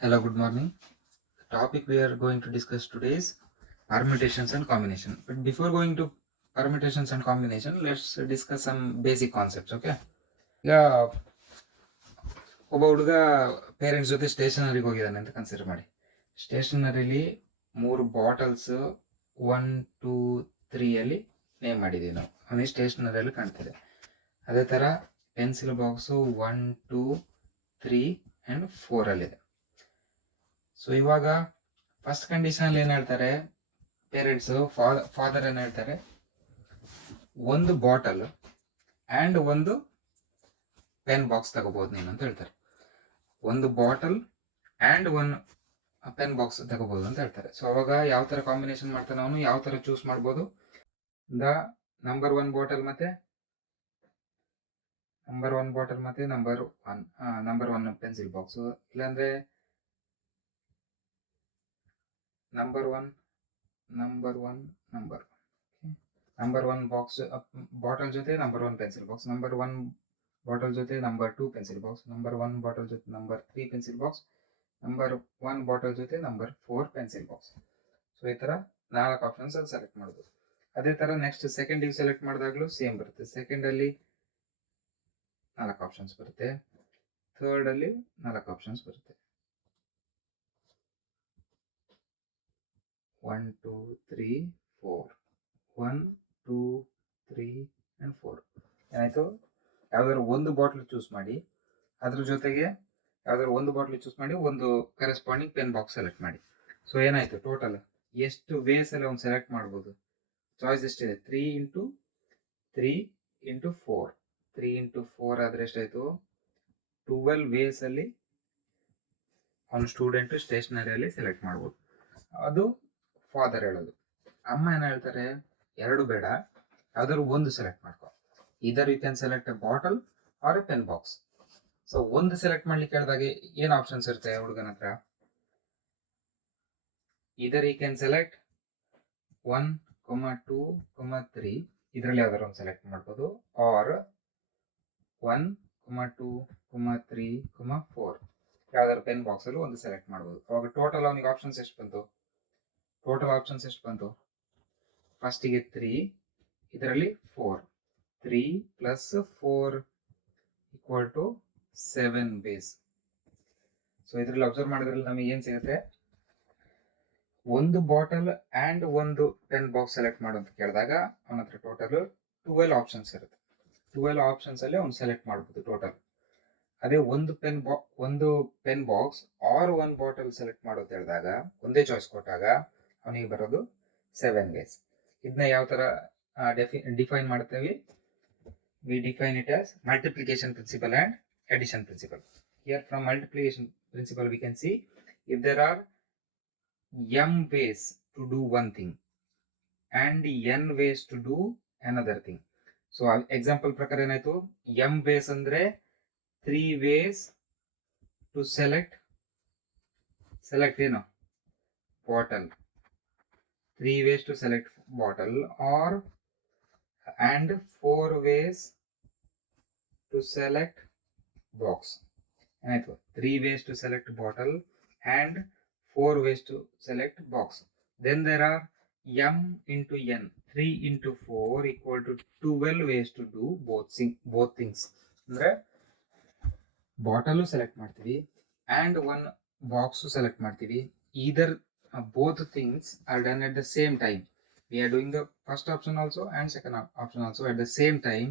Hello, good morning. The topic we are going to discuss today is permutations and combination. But before going to permutations and combination, let's discuss some basic concepts. Okay. ಈಗ ಒಬ್ಬ ಹುಡುಗ ಪೇರೆಂಟ್ಸ್ ಜೊತೆ ಸ್ಟೇಷನರಿಗೆ ಹೋಗಿದ್ದಾನೆ ಅಂತ ಕನ್ಸಿಡರ್ ಮಾಡಿ. ಸ್ಟೇಷನರಿಲಿ 3 ಬಾಟಲ್ಸ್ 1, 2, 3 ಅಲ್ಲಿ ನೇಮ್ ಮಾಡಿದ್ದೀವಿ ನಾವು. ಅವನಿಗೆ ಸ್ಟೇಷನರಿಯಲ್ಲಿ ಕಾಣ್ತಿದೆ. ಅದೇ ಥರ ಪೆನ್ಸಿಲ್ ಬಾಕ್ಸು 1, 2, 3 ಆ್ಯಂಡ್ 4 ಅಲ್ಲಿದೆ. ಸೊ ಇವಾಗ ಫಸ್ಟ್ ಕಂಡೀಷನ್ ಏನು ಹೇಳ್ತಾರೆ ಪೇರೆಂಟ್ಸು, ಫಾದರ್ ಏನು ಹೇಳ್ತಾರೆ, ಒಂದು ಬಾಟಲ್ ಆ್ಯಂಡ್ ಒಂದು ಪೆನ್ ಬಾಕ್ಸ್ ತಗೋಬೋದು ನೀನು ಅಂತ ಹೇಳ್ತಾರೆ. ಒಂದು bottle and one pen box ತಗೋಬೋದು ಅಂತ ಹೇಳ್ತಾರೆ. ಸೊ ಅವಾಗ ಯಾವ ಥರ ಕಾಂಬಿನೇಷನ್ ಮಾಡ್ತಾನೆ ಅವನು, ಯಾವ ಥರ ಚೂಸ್ ಮಾಡ್ಬೋದು? ನಂಬರ್ 1 ಬಾಟಲ್ ಮತ್ತೆ ನಂಬರ್ 1 ಪೆನ್ಸಿಲ್ ಬಾಕ್ಸು, ಇಲ್ಲಾಂದ್ರೆ ನಂಬರ್ ಒನ್ ಬಾಕ್ಸ್ ಬಾಟಲ್ ಜೊತೆ number 1 pencil box, number 1 bottle ಜೊತೆ number 2 pencil box, number 1 bottle ಜೊತೆ number 3 pencil box, number 1 bottle ಜೊತೆ ನಂಬರ್ 4 ಪೆನ್ಸಿಲ್ ಬಾಕ್ಸ್. ಸೊ ಈ ಥರ 4 ಆಪ್ಷನ್ಸ್ ಅಲ್ಲಿ ಸೆಲೆಕ್ಟ್ ಮಾಡೋದು. ಅದೇ ಥರ ನೆಕ್ಸ್ಟ್ ಸೆಕೆಂಡಿಗೆ ಸೆಲೆಕ್ಟ್ ಮಾಡಿದಾಗಲೂ ಸೇಮ್ ಬರುತ್ತೆ. ಸೆಕೆಂಡಲ್ಲಿ 4 ಆಪ್ಷನ್ಸ್ ಬರುತ್ತೆ, ಥರ್ಡಲ್ಲಿ 4 ಆಪ್ಷನ್ಸ್ ಬರುತ್ತೆ. 1, 2, 3, 4. 1, 2, 3 ಆ್ಯಂಡ್ 4. ಏನಾಯಿತು? ಯಾವ್ದಾದ್ರು ಒಂದು ಬಾಟ್ಲ್ ಚೂಸ್ ಮಾಡಿ, ಅದ್ರ ಜೊತೆಗೆ ಯಾವ್ದಾದ್ರು ಒಂದು ಬಾಟ್ಲ್ ಚೂಸ್ ಮಾಡಿ ಒಂದು ಕರೆಸ್ಪಾಂಡಿಂಗ್ ಪೆನ್ ಬಾಕ್ಸ್ ಸೆಲೆಕ್ಟ್ ಮಾಡಿ. ಸೊ ಏನಾಯ್ತು, ಟೋಟಲ್ ಎಷ್ಟು ವೇಸ್ ಅಲ್ಲಿ ಅವ್ನು ಸೆಲೆಕ್ಟ್ ಮಾಡ್ಬೋದು? ಚಾಯ್ಸ್ ಎಷ್ಟಿದೆ? 3 ಇಂಟು 3 ಇಂಟು 4. 3 ಇಂಟು 4 ಆದರೆ ಎಷ್ಟಾಯ್ತು? 12 ವೇಸ್ ಅಲ್ಲಿ ಅವ್ನು ಸ್ಟೂಡೆಂಟ್ ಸ್ಟೇಷನರಿಯಲ್ಲಿ ಸೆಲೆಕ್ಟ್ ಮಾಡ್ಬೋದು. ಅದು ಫಾದರ್ ಹೇಳೋದು. ಅಮ್ಮ ಏನು ಹೇಳ್ತಾರೆ, 2 ಬೇಡ, ಯಾವ್ದಾದ್ರು ಒಂದು ಸೆಲೆಕ್ಟ್ ಮಾಡ್ಕೊ. ಇದರ್ you can select a bottle or a pen box. So ಒಂದು ಸೆಲೆಕ್ಟ್ ಮಾಡ್ಲಿಕ್ಕೆ ಹೇಳಿದಾಗ ಏನು ಆಪ್ಷನ್ಸ್ ಇರುತ್ತೆ ಹುಡುಗನ ಹತ್ರ? ಇದರ್ ಯು ಕ್ಯಾನ್ ಸೆಲೆಕ್ಟ್ 1, 2, 3, ಇದರಲ್ಲಿ ಯಾವ್ದಾದ್ರು ಒಂದು ಸೆಲೆಕ್ಟ್ ಮಾಡ್ಬೋದು, ಆರ್ 1, 2, 3, 4 ಯಾವ್ದಾದ್ರು ಪೆನ್ ಬಾಕ್ಸ್ ಅಲ್ಲಿ ಒಂದು ಸೆಲೆಕ್ಟ್ ಮಾಡ್ಬೋದು. ಅವಾಗ ಟೋಟಲ್ ಅವನಿಗೆ ಆಪ್ಷನ್ಸ್ ಎಷ್ಟು ಬಂತು? ಫಸ್ಟಿಗೆ 3, ಇದರಲ್ಲಿ 4. 3 plus 4 equal to 7 base. So ಇದರಲ್ಲಿ ಅಬ್ಸರ್ವ್ ಮಾಡಿದ್ರಲ್ಲಿ ನಮಗೆ ಏನು ಸಿಗುತ್ತೆ? ಒಂದು ಬಾಟಲ್ ಆ್ಯಂಡ್ ಒಂದು ಪೆನ್ ಬಾಕ್ಸ್ ಸೆಲೆಕ್ಟ್ ಮಾಡು ಅಂತ ಕೇಳಿದಾಗ ಅವನ ಹತ್ರ ಟೋಟಲ್ 12 ಆಪ್ಷನ್ಸ್ ಇರುತ್ತೆ. 12 ಆಪ್ಷನ್ಸ್ ಅಲ್ಲಿ ಅವ್ನು ಸೆಲೆಕ್ಟ್ ಮಾಡ್ಬೋದು ಟೋಟಲ್. ಅದೇ ಒಂದು pen box or 1 bottle select ಮಾಡೋದು ಹೇಳಿದಾಗ, ಒಂದೇ ಚಾಯ್ಸ್ ಕೊಟ್ಟಾಗ ಅವನಿಗೆ ಬರೋದು 7 ಬೇಸ್. ಇದನ್ನ ಯಾವ ಥರ ಡಿಫೈನ್ ಮಾಡ್ತೇವೆ? We define it as multiplication principle and addition principle. Here from multiplication principle we can see if there are m ways to do one thing and n ways to do another thing. So example ಪ್ರಕಾರ ಏನಾಯ್ತು, m ways ಅಂದ್ರೆ 3 ways to select ಏನು ಬಾಟಲ್, 3 ways to select bottle, or and 4 ways to select box. ಏನಾಯ್ತು? 3 ways to select bottle and 4 ways to select box. Then there are m into n, 3 into 4 equal to 12 ways to do both things. ಅಂದ್ರೆ bottle select ಮಾಡ್ತೀವಿ and 1 box select ಮಾಡ್ತೀವಿ. either both things are done at the same time. We are doing the first option also and second option also at the same time.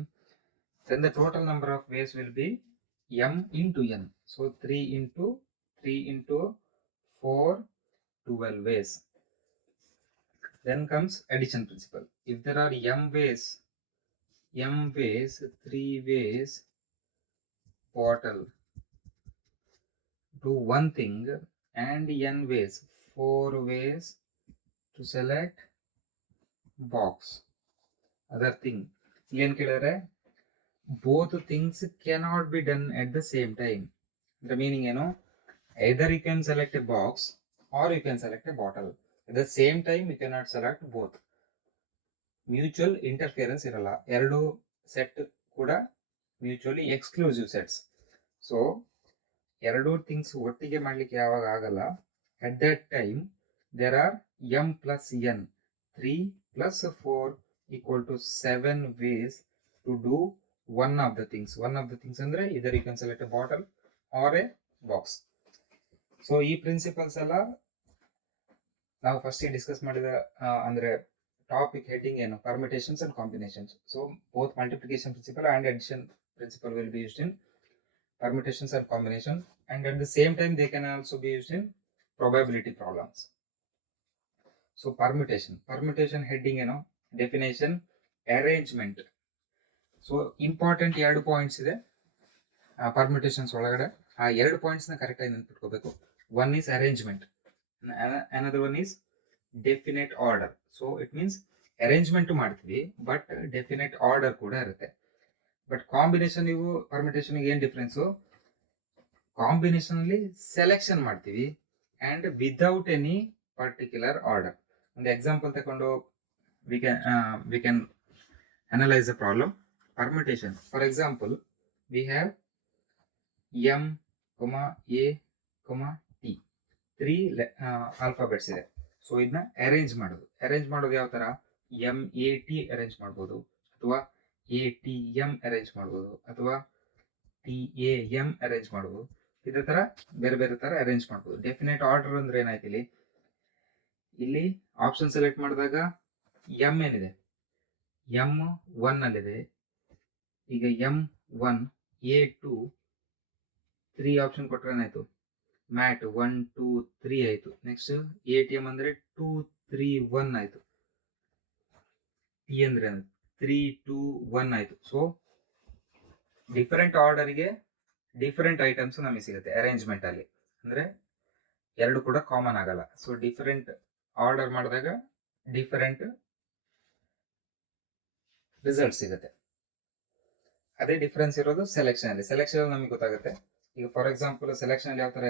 Then the total number of ways will be m into n. So 3 into 4, 12 ways. Then comes addition principle. If there are m ways, 3 ways bottle do one thing, and n ways, 4 ways to select box, other thing. ಏನು ಕೇಳಿದ್ರೆ both things cannot be done at the same time. The meaning ಏನು, either you can select a box or you can select a bottle. At the same time you cannot select both. Mutual interference ಇರಲ್ಲ. ಎರಡು set ಕೂಡ mutually exclusive sets. So ಎರಡೂ things ಒಟ್ಟಿಗೆ ಮಾಡ್ಲಿಕ್ಕೆ ಯಾವಾಗ ಆಗಲ್ಲ, at that time there are m plus n, 3 plus 4 equal to 7 ways to do one of the things. One of the things ಅಂದ್ರೆ either you can select a bottle or a box. So ಈ principles ಎಲ್ಲ ನಾವು first discuss ಮಾಡಿದ ಅಂದ್ರೆ topic heading ಏನು, permutations and combinations. So both multiplication principle and addition principle will be used in permutations and combination, and at the same time they can also be used in probability problems. So permutation heading ಏನು, definition, arrangement. So important 2 points ಇದೆ permutations ಒಳಗಡೆ. ಆ 2 points ನ correct ಆಗಿ ನೆನ್ಪಿಟ್ಕೋಬೇಕು. One is arrangement, another one is definite order. So it means arrangement ಮಾಡ್ತೀವಿ but definite order ಕೂಡ ಇರುತ್ತೆ. ಬಟ್ ಕಾಂಬಿನೇಷನ್ ಇವು ಪರ್ಮಿಟೇಷನ್ ಏನ್ ಡಿಫ್ರೆನ್ಸು, ಕಾಂಬಿನೇಷನ್ ಅಲ್ಲಿ ಸೆಲೆಕ್ಷನ್ ಮಾಡ್ತೀವಿ and without any particular order. ಒಂದು ಎಕ್ಸಾಂಪಲ್ ತಗೊಂಡು we can analyse the problem. Permutation, for example, we have m, a, t, 3 alphabets ಇದೆ. ಸೊ ಇದನ್ನ ಅರೇಂಜ್ ಮಾಡೋದು ಯಾವ ತರ, MAT ಅರೇಂಜ್ ಮಾಡ್ಬೋದು, ಅಥವಾ ATM ಅರೇಂಜ್ ಮಾಡ್ಬೋದು, ಅಥವಾ TAM ಅರೇಂಜ್ ಮಾಡ್ಬೋದು. ಇದೇ ತರ ಬೇರೆ ಬೇರೆ ತರ ಅರೇಂಜ್ ಮಾಡ್ಬೋದು. ಡೆಫಿನೆಟ್ ಆರ್ಡರ್ ಅಂದ್ರೆ ಏನಾಯ್ತು, ಇಲ್ಲಿ ಆಪ್ಷನ್ ಸೆಲೆಕ್ಟ್ ಮಾಡಿದಾಗ m ಏನಿದೆ, M1 ಅಲ್ಲಿದೆ. ಈಗ M1 A2 3 ಆಪ್ಷನ್ ಕೊಟ್ಟರೆ ಏನಾಯ್ತು, ಮ್ಯಾಟ್ 1 2 3 ಆಯ್ತು. ನೆಕ್ಸ್ಟ್ ATM ಅಂದ್ರೆ 2 3 1 ಆಯ್ತು. T ಅಂದ್ರೆ 3 2 1 ಆಯ್ತು. ಸೊ ಡಿಫರೆಂಟ್ ಆರ್ಡರ್ಗೆ ಡಿಫರೆಂಟ್ ಐಟಮ್ಸ್ ನಮಗೆ ಸಿಗುತ್ತೆ ಅರೇಂಜ್ಮೆಂಟ್ ಅಲ್ಲಿ, ಅಂದ್ರೆ ಎರಡು ಕೂಡ ಕಾಮನ್ ಆಗಲ್ಲ. ಸೊ ಡಿಫರೆಂಟ್ ಆರ್ಡರ್ ಮಾಡಿದಾಗ ಡಿಫರೆಂಟ್ ರಿಸಲ್ಟ್ ಸಿಗುತ್ತೆ. ಅದೇ ಡಿಫರೆನ್ಸ್ ಇರೋದು ಸೆಲೆಕ್ಷನ್ ಅಲ್ಲಿ. ಸೆಲೆಕ್ಷನ್ ಅಲ್ಲಿ ನಮಗೆ ಗೊತ್ತಾಗುತ್ತೆ. ಈಗ ಫಾರ್ ಎಕ್ಸಾಂಪಲ್ ಸೆಲೆಕ್ಷನ್ ಅಲ್ಲಿ ಯಾವ ತರ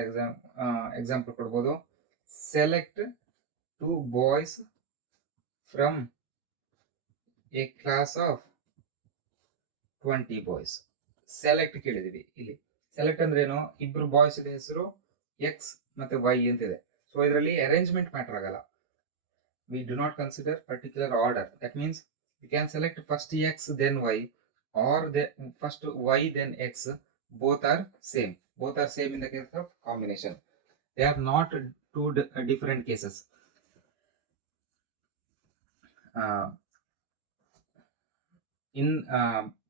ಎಕ್ಸಾಂಪಲ್ ಕೊಡ್ಬೋದು, select 2 boys from a class of 20 boys. Select ಕೇಳಿದೀವಿ. ಇಲ್ಲಿ ಸೆಲೆಕ್ಟ್ ಅಂದ್ರೆ ಏನು, ಇಬ್ರು ಬಾಯ್ಸ್ ಇದೆ, ಹೆಸರು ಎಕ್ಸ್ ಮತ್ತೆ ವೈ ಅಂತಿದೆ. ಸೊ ಇದರಲ್ಲಿ ಅರೇಂಜ್ಮೆಂಟ್ ಮ್ಯಾಟರ್ ಆಗಲ್ಲ. We do not consider particular order. That means you can select first x then y, or first y then x. Both are same in the case of combination. They are not two different cases. In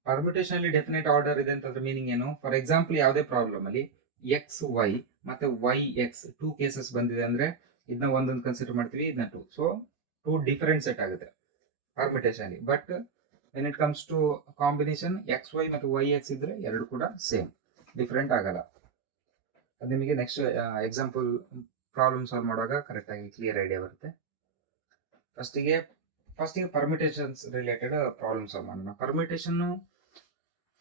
permutation ಅಲ್ಲಿ definite order ಇದೆ ಅಂತಂದ್ರೆ ಮೀನಿಂಗ್ ಏನು, for example ಯಾವುದೇ ಪ್ರಾಬ್ಲಮ್ ಅಲ್ಲಿ X Y ಮತ್ತೆ Y X 2 ಕೇಸಸ್ ಬಂದಿದೆ ಅಂದ್ರೆ ಇದನ್ನ ಒಂದೊಂದು ಕನ್ಸಿಡರ್ ಮಾಡ್ತೀವಿ, ಇದನ್ನ 2. ಸೊ 2 ಡಿಫರೆಂಟ್ ಸೆಟ್ ಆಗುತ್ತೆ ಪರ್ಮಿಟೇಷನ್ ಅಲ್ಲಿ. But when it comes to combination xy ಮತ್ತು yx ಇದ್ರೆ ಎರಡು ಕೂಡ ಸೇಮ್, ಡಿಫರೆಂಟ್ ಆಗಲ್ಲ. ಅದು ನಿಮಗೆ ನೆಕ್ಸ್ಟ್ ಎಕ್ಸಾಂಪಲ್ ಪ್ರಾಬ್ಲಮ್ ಸಾಲ್ವ್ ಮಾಡುವಾಗ ಕರೆಕ್ಟ್ ಆಗಿ ಕ್ಲಿಯರ್ ಐಡಿಯಾ ಬರುತ್ತೆ. ಫಸ್ಟಿಗೆ ಪರ್ಮಿಟೇಷನ್ಸ್ ರಿಲೇಟೆಡ್ ಪ್ರಾಬ್ಲಮ್ ಸಾಲ್ವ್ ಮಾಡೋಣ. ಪರ್ಮಿಟೇಷನ್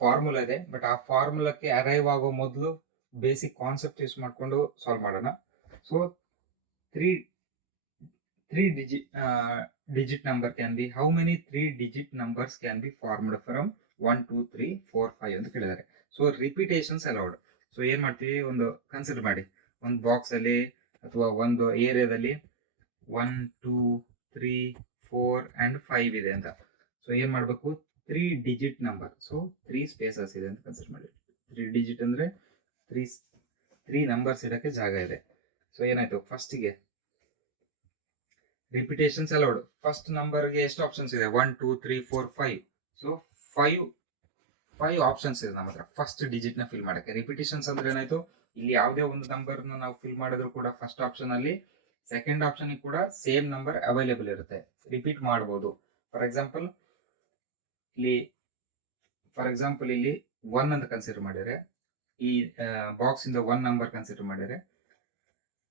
ಫಾರ್ಮುಲಾ ಇದೆ, ಬಟ್ ಆ ಫಾರ್ಮುಲಾಕ್ಕೆ ಅರೈವ್ ಆಗೋ ಮೊದಲು ಬೇಸಿಕ್ ಕಾನ್ಸೆಪ್ಟ್ ಯೂಸ್ ಮಾಡಿಕೊಂಡು ಸಾಲ್ವ್ ಮಾಡೋಣ. ಸೊ 3 digit number can be, how many 3 digit numbers can be formed from 1 2 3 4 5 ಅಂತ ಕೇಳಿದ್ದಾರೆ. So repetitions allowed. ಸೊ ಏನ್ ಮಾಡ್ತೀವಿ, ಒಂದು ಕನ್ಸಿಡರ್ ಮಾಡಿ, ಒಂದು ಬಾಕ್ಸ್ ಅಲ್ಲಿ ಅಥವಾ ಒಂದು ಏರಿಯಾದಲ್ಲಿ 1 2 3 4 and 5 ಇದೆ ಅಂತ. ಸೊ ಏನ್ ಮಾಡ್ಬೇಕು, 3 digit ನಂಬರ್, ಸೊ 3 ಸ್ಪೇಸಸ್ ಇದೆ ಅಂತ ಕನ್ಸಿಡರ್ ಮಾಡಿ. 3 digit ಅಂದ್ರೆ 3 ನಂಬರ್ಸ್ ಇಡಕ್ಕೆ ಜಾಗ ಇದೆ. ಸೊ ಏನಾಯ್ತು, ಫಸ್ಟಿಗೆ ರಿಪಿಟೇಷನ್ಸ್ ಅಲೌಡ್. ಫಸ್ಟ್ ನಂಬರ್ಗೆ ಎಷ್ಟು ಆಪ್ಷನ್ಸ್ ಇದೆ, 1 2 3 4 5. ಸೊ 5 ಆಪ್ಷನ್ಸ್ ಇದೆ ನಮ್ಮ ಹತ್ರ ಫಸ್ಟ್ ಡಿಜಿಟ್ ನ ಫಿಲ್ ಮಾಡಕ್ಕೆ. ರಿಪಿಟೇಷನ್ಸ್ ಅಂದ್ರೆ ಏನಾಯ್ತು, ಇಲ್ಲಿ ಯಾವುದೇ ಒಂದು ನಂಬರ್ ನಾವು ಫಿಲ್ ಮಾಡಿದ್ರು ಕೂಡ ಫಸ್ಟ್ ಆಪ್ಷನ್ ಅಲ್ಲಿ ಸೆಕೆಂಡ್ ಆಪ್ಷನ್ ಕೂಡ ಸೇಮ್ ನಂಬರ್ ಅವೈಲೇಬಲ್ ಇರುತ್ತೆ, ರಿಪೀಟ್ ಮಾಡಬಹುದು. ಫಾರ್ ಎಕ್ಸಾಂಪಲ್ ಇಲ್ಲಿ 1 ಅಂತ ಕನ್ಸಿಡರ್ ಮಾಡಿದ್ರೆ, ಈ ಬಾಕ್ಸ್ ಇಂದ 1 ನಂಬರ್ ಕನ್ಸಿಡರ್ ಮಾಡಿದ್ರೆ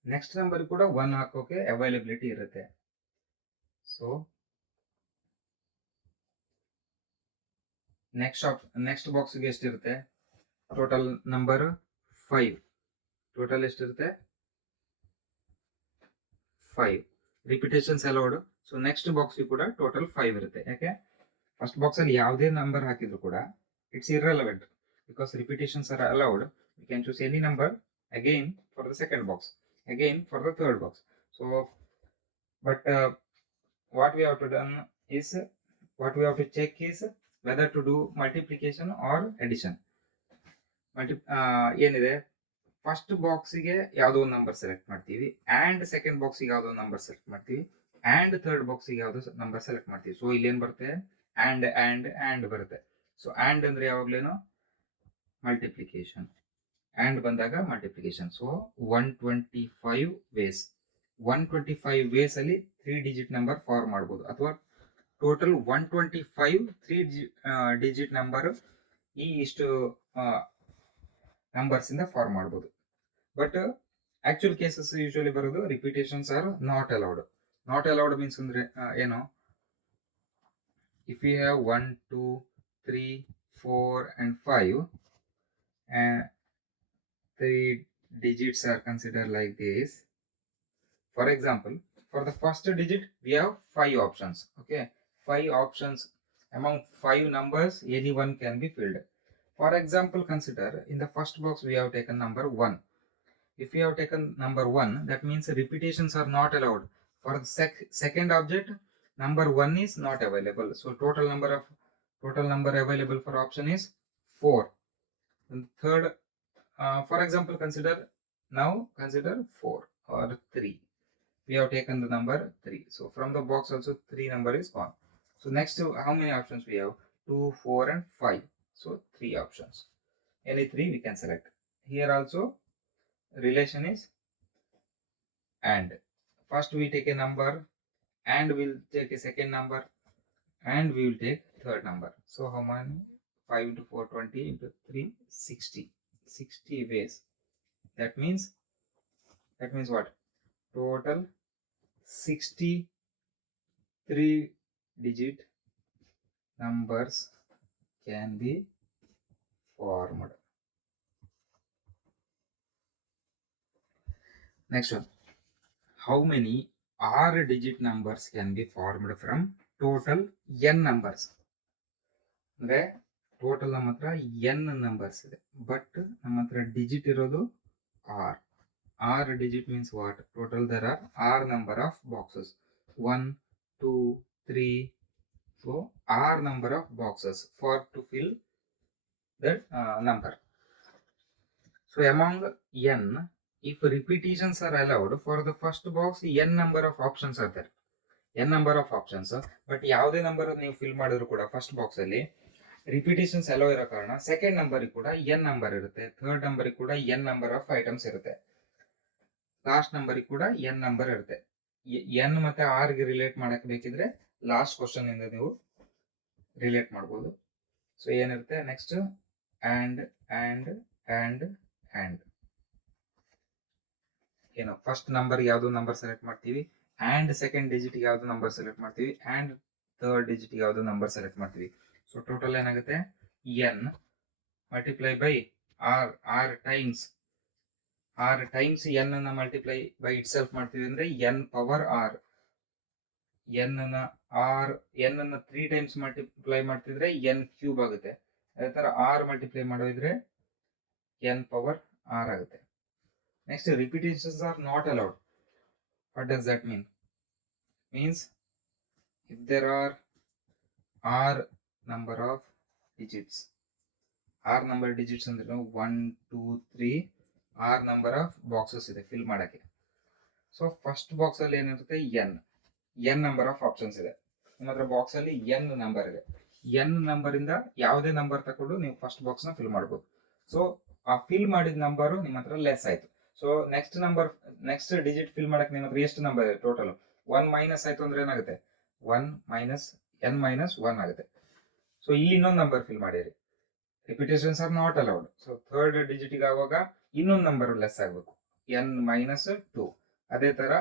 ನೆಕ್ಸ್ಟ್ ನಂಬರ್ ಕೂಡ 1 ಹಾಕೋಕೆ ಅವೈಲೇಬಿಲಿಟಿ ಇರುತ್ತೆ. ಸೊ ನೆಕ್ಸ್ಟ್ ಬಾಕ್ಸ್ಗೆ ಎಷ್ಟಿರುತ್ತೆ, ಟೋಟಲ್ ನಂಬರ್ 5. ಟೋಟಲ್ ಎಷ್ಟಿರುತ್ತೆ, 5. Repetitions allowed. ಸೊ ನೆಕ್ಸ್ಟ್ ಬಾಕ್ಸ್ಗೆ ಕೂಡ ಟೋಟಲ್ 5 ಇರುತ್ತೆ. ಯಾಕೆ, ಫಸ್ಟ್ ಬಾಕ್ಸ್ ಅಲ್ಲಿ ಯಾವುದೇ ನಂಬರ್ ಹಾಕಿದ್ರು ಕೂಡ it's irrelevant, because repetitions are allowed. You can choose any number again for the second box, again for the third box. So but what we have to done is, what we have to check is whether to do multiplication or addition. ಏನಿದೆ, ಫಸ್ಟ್ ಬಾಕ್ಸಿಗೆ ಯಾವುದೋ ಒಂದು number select ಮಾಡ್ತೀವಿ, and second ಬಾಕ್ಸಿಗೆ ಯಾವುದೋ ಒಂದು number select ಮಾಡ್ತೀವಿ, and third ಬಾಕ್ಸಿಗೆ ಯಾವುದೋ ನಂಬರ್ ಸೆಲೆಕ್ಟ್ ಮಾಡ್ತೀವಿ. ಸೊ ಇಲ್ಲಿ ಏನು ಬರುತ್ತೆ, ಆ್ಯಂಡ್ ಬರುತ್ತೆ. ಸೊ ಆ್ಯಂಡ್ ಅಂದರೆ ಯಾವಾಗಲೇನು ಮಲ್ಟಿಪ್ಲಿಕೇಶನ್, ಆ್ಯಂಡ್ ಬಂದಾಗ ಮಲ್ಟಿಪ್ಲಿಕೇಶನ್. ಸೊ 125 ವೇಸ್, 125 ವೇಸ್ ಅಲ್ಲಿ 3 ಡಿಜಿಟ್ ನಂಬರ್ ಫಾರ್ಮ್ ಮಾಡ್ಬೋದು, ಅಥವಾ ಟೋಟಲ್ 125 3 ಡಿಜಿಟ್ ನಂಬರ್ ಈ ಇಷ್ಟು ನಂಬರ್ಸ್ ಇಂದ ಫಾರ್ಮ್ ಮಾಡ್ಬೋದು. ಬಟ್ ಆಕ್ಚುಯಲ್ ಕೇಸಸ್ ಯೂಶುವಲಿ ಬರೋದು repetitions are not allowed. Not allowed means ಅಂದ್ರೆ ಏನು, ಇಫ್ ಯು ಹ್ಯಾವ್ 1 2 3 4 and 5 3 digits are considered like this. For example, for the first digit we have 5 options. Okay, 5 options. Among 5 numbers any one can be filled. For example, consider in the first box we have taken number 1. If we have taken number 1, that means repetitions are not allowed. For the second object, number 1 is not available. So total number available for option is 4. And third, for example, consider 4 or 3. We have taken the number 3. So from the box also 3 number is gone. So next, how many options we have? 2, 4 and 5. So 3 options. Any 3 we can select. Here also relation is and. First we take a number, and we'll take a second number, and we will take third number. So how many? 5 into 4 20 into 3 60. 60 ways. That means what? Total 63 digit numbers can be formed. Next one, how many r digit numbers can be formed from total n numbers? ಅಂದ್ರೆ ಟೋಟಲ್ ನಮ್ಮ ಹತ್ರ n numbers ಇದೆ, ಬಟ್ ನಮ್ಮ ಹತ್ರ ಡಿಜಿಟ್ ಇರೋದು r. r digit means what? Total there are r number of boxes, 1 2 3. So r number of boxes for to fill that number. So among n, if repetitions are allowed, for the first box n number of options are there, n number of options. But ಯಾವುದೇ ನಂಬರ್ ನೀವು ಫಿಲ್ ಮಾಡಿದ್ರು ಕೂಡ first box ಅಲ್ಲಿ repetitions hello ಇರೋ ಕಾರಣ second number ಕೂಡ N number ಇರುತ್ತೆ, third number ಕೂಡ ಎನ್ ನಂಬರ್ ಆಫ್ ಐಟಮ್ಸ್ ಇರುತ್ತೆ, ಲಾಸ್ಟ್ ನಂಬರ್ ಕೂಡ ಎನ್ ನಂಬರ್ ಇರುತ್ತೆ. ಎನ್ ಮತ್ತೆ ಆರ್ ಗೆ ರಿಲೇಟ್ ಮಾಡಕ್ ಬೇಕಿದ್ರೆ ಲಾಸ್ಟ್ ಕ್ವಶನ್ ಇಂದ ನೀವು ರಿಲೇಟ್ ಮಾಡ್ಬೋದು. ಸೊ ಏನಿರುತ್ತೆ ನೆಕ್ಸ್ಟ್, ಆ್ಯಂಡ್ ಏನು, ಫಸ್ಟ್ ನಂಬರ್ ಯಾವ್ದು ನಂಬರ್ ಸೆಲೆಕ್ಟ್ ಮಾಡ್ತೀವಿ, ಆ್ಯಂಡ್ ಸೆಕೆಂಡ್ ಡಿಜಿಟ್ ಯಾವ್ದು ನಂಬರ್ ಸೆಲೆಕ್ಟ್ ಮಾಡ್ತೀವಿ, ಆ್ಯಂಡ್ ಥರ್ಡ್ ಡಿಜಿಟ್ ಯಾವ್ದು ನಂಬರ್ ಸೆಲೆಕ್ಟ್ ಮಾಡ್ತೀವಿ. ಸೊ ಟೋಟಲ್ ಏನಾಗುತ್ತೆ, n multiply by r times n ಅನ್ನ ಮಲ್ಟಿಪ್ಲೈ ಬೈ ಇಟ್ ಸೆಲ್ಫ್ ಮಾಡ್ತೀವಿ ಅಂದ್ರೆ ಎನ್ ಪವರ್ ಆರ್. ಎನ್ ಅನ್ನ 3 ಟೈಮ್ಸ್ ಮಲ್ಟಿಪ್ಲೈ ಮಾಡ್ತಿದ್ರೆ ಎನ್ ಕ್ಯೂಬ್ ಆಗುತ್ತೆ. ಅದೇ ತರ ಆರ್ ಮಲ್ಟಿಪ್ಲೈ ಮಾಡೋದಿದ್ರೆ ಎನ್ ಪವರ್ ಆರ್ ಆಗುತ್ತೆ. Next, repetitions are not allowed. What does that mean? Means if there are r number of digits, ಅಂದ್ರೆ 1 2 3 r number of boxes ಇದೆ ಫಿಲ್ ಮಾಡಕ್ಕೆ. ಸೊ ಫಸ್ಟ್ ಬಾಕ್ಸ್ ಅಲ್ಲಿ ಏನಿರುತ್ತೆ, ಎನ್ ನಂಬರ್ ಆಫ್ ಆಪ್ಷನ್ಸ್ ಇದೆ. ನಿಮ್ಮ ಹತ್ರ ಬಾಕ್ಸ್ ಅಲ್ಲಿ ಎನ್ ನಂಬರ್ ಇದೆ, ಎನ್ ನಂಬರ್ ಇಂದ ಯಾವುದೇ ನಂಬರ್ ತಗೊಂಡು ನೀವು ಫಸ್ಟ್ ಬಾಕ್ಸ್ ನ ಫಿಲ್ ಮಾಡ್ಬೋದು. ಸೊ ಆ ಫಿಲ್ ಮಾಡಿದ ನಂಬರ್ ನಿಮ್ಮ ಹತ್ರ ಲೆಸ್ ಆಯ್ತು. ಸೊ ನೆಕ್ಸ್ಟ್ ಡಿಜಿಟ್ ಫಿಲ್ ಮಾಡಕ್ ನಿಮ್ಮ ಹತ್ರ ಎಷ್ಟು ನಂಬರ್ ಇದೆ ಟೋಟಲ್, 1 ಮೈನಸ್ ಆಯ್ತು ಅಂದ್ರೆ ಏನಾಗುತ್ತೆ, 1 ಮೈನಸ್ n ಮೈನಸ್ 1 ಆಗುತ್ತೆ. ಸೊ ಇಲ್ಲಿ ಇನ್ನೊಂದು ನಂಬರ್ ಫಿಲ್ ಮಾಡಿರಿ, repetitions are not allowed. So third digit ಗೆ ಆಗುವಾಗ ಇನ್ನೊಂದು ನಂಬರ್ ಲೆಸ್ ಆಗ್ಬೇಕು, n ಮೈನಸ್ 2. ಅದೇ ತರ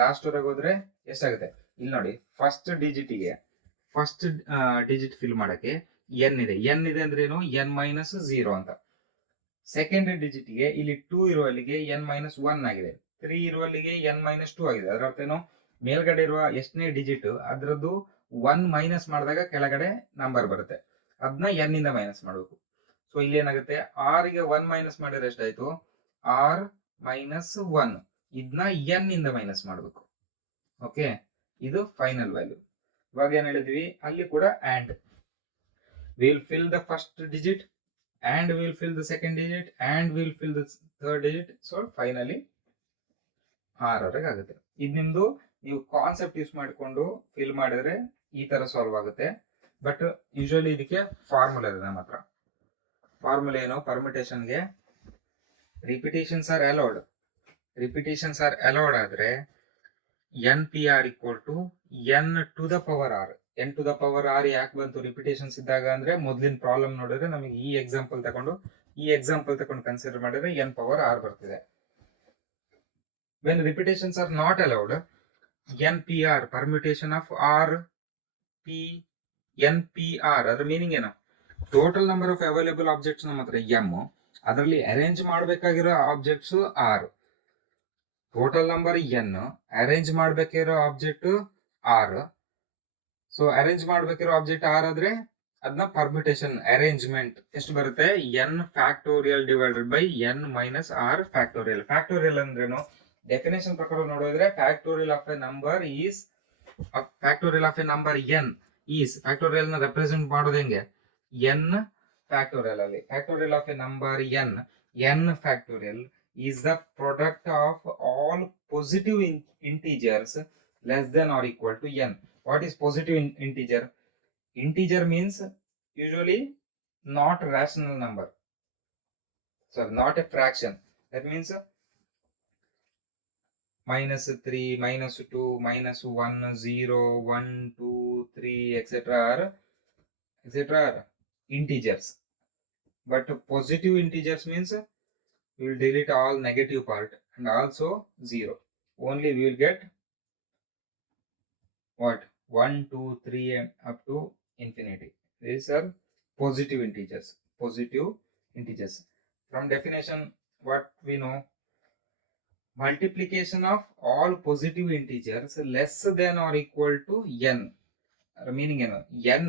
ಲಾಸ್ಟ್ ವರೆಗೆ ಹೋದ್ರೆ ಎಷ್ಟಾಗುತ್ತೆ, ಇಲ್ಲಿ ನೋಡಿ ಫಸ್ಟ್ ಡಿಜಿಟ್ ಫಿಲ್ ಮಾಡಕ್ಕೆ n ಇದೆ ಅಂದ್ರೆ ಏನು, n ಮೈನಸ್ 0 ಅಂತ. ಸೆಕೆಂಡ್ ಡಿಜಿಟ್ ಗೆ ಇಲ್ಲಿ 2 ಇರುವಲ್ಲಿಗೆ n ಮೈನಸ್ 1 ಆಗಿದೆ, 3 ಇರುವಲ್ಲಿಗೆ n ಮೈನಸ್ 2 ಆಗಿದೆ. ಅದರ ಅರ್ಥ ಏನು, ಮೇಲ್ಗಡೆ ಇರುವ ಎಷ್ಟನೇ ಡಿಜಿಟ್ ಅದರದ್ದು 1 ಮೈನಸ್ ಮಾಡಿದಾಗ ಕೆಳಗಡೆ ನಂಬರ್ ಬರುತ್ತೆ, ಅದನ್ನ n ಇಂದ ಮೈನಸ್ ಮಾಡಬೇಕು. ಸೊ ಇಲ್ಲಿ ಏನಾಗುತ್ತೆ, r ಗೆ 1 ಮೈನಸ್ ಮಾಡಿದ್ರೆ ಎಷ್ಟಾಯ್ತು, ಆರ್ ಮೈನಸ್ 1 ಇದನ್ನ ಎನ್ ಇಂದ ಮೈನಸ್ ಮಾಡಬೇಕು. ಓಕೆ, ಇದು ಫೈನಲ್ ವ್ಯಾಲ್ಯೂ. ಇವಾಗ ಏನ್ ಹೇಳಿದ್ವಿ, ಅಲ್ಲಿ ಕೂಡ and will fill the first digit and we'll fill the second digit and we'll fill the third digit. So finally 6 ಆಗುತ್ತೆ. ಇದು ನಿಮ್ದು ನೀವು ಕಾನ್ಸೆಪ್ಟ್ ಯೂಸ್ ಮಾಡಿಕೊಂಡು ಫಿಲ್ ಮಾಡಿದ್ರೆ ಈ ತರ ಸಾಲ್ವ್ ಆಗುತ್ತೆ. ಬಟ್ ಯೂಶುವಲಿ ಇದಕ್ಕೆ ಫಾರ್ಮುಲಾ ಇದೆ ನಮ್ಮ ಹತ್ರ. ಫಾರ್ಮುಲಾ ಏನು, ಪರ್ಮಿಟೇಷನ್ಗೆ repetitions are allowed. Repetitions are allowed ಆದ್ರೆ n p r equal to n to the power r. N to the power r ಯಾಕೆ ಬಂತು ರಿಪಿಟೇಷನ್ಸ್ ಇದ್ದಾಗ ಅಂದ್ರೆ, ಮೊದ್ಲಿನ ಪ್ರಾಬ್ಲಮ್ ನೋಡಿದ್ರೆ ನಮಗೆ ಈ ಎಕ್ಸಾಂಪಲ್ ತಗೊಂಡು ಕನ್ಸಿಡರ್ ಮಾಡಿದ್ರೆ ಎನ್ ಪವರ್ ಆರ್ ಬರ್ತಿದೆ. When repetitions are not allowed, n p r permutation of r p n p r ಅದ್ರ ಮೀನಿಂಗ್ ಏನು, total number of available objects ನಮ್ಮ ಹತ್ರ ಎಮ್, ಅದರಲ್ಲಿ ಅರೇಂಜ್ ಮಾಡಬೇಕಾಗಿರೋ objects r. Total number n, arrange ಮಾಡಬೇಕಿರೋ object r. So arrange ಮಾಡಬೇಕಿರೋ object r ಆದ್ರೆ ಅದನ್ನ ಪರ್ಮ್ಯುಟೇಷನ್ ಅರೇಂಜ್ಮೆಂಟ್ ಎಷ್ಟು ಬರುತ್ತೆ, n factorial divided by n minus r factorial. Factorial ಅಂದ್ರೇನು, ಡೆಫಿನೇಷನ್ ಪ್ರಕಾರ ನೋಡಿದ್ರೆ factorial of A number is, factorial of A number N is, factorial ನ ರೆಪ್ರೆಸೆಂಟ್ ಮಾಡೋದು ಹೆಂಗೆ, ಎನ್ ಫ್ಯಾಕ್ಟೋರಿಯಲ್ ಅಲ್ಲಿ. Factorial of A number N factorial is the product of all positive integers less than or equal to n. What is positive integer? Integer means usually not rational number, so not a fraction. That means -3, -2, -1, 0, 1, 2, 3, etc. are integers. But positive integers means we will delete all negative part and also 0. Only we will get what, 1, 2, 3 and up to infinity. These are positive integers. From definition what we know, multiplication of all positive integers less than or equal to n. Meaning ಏನು, n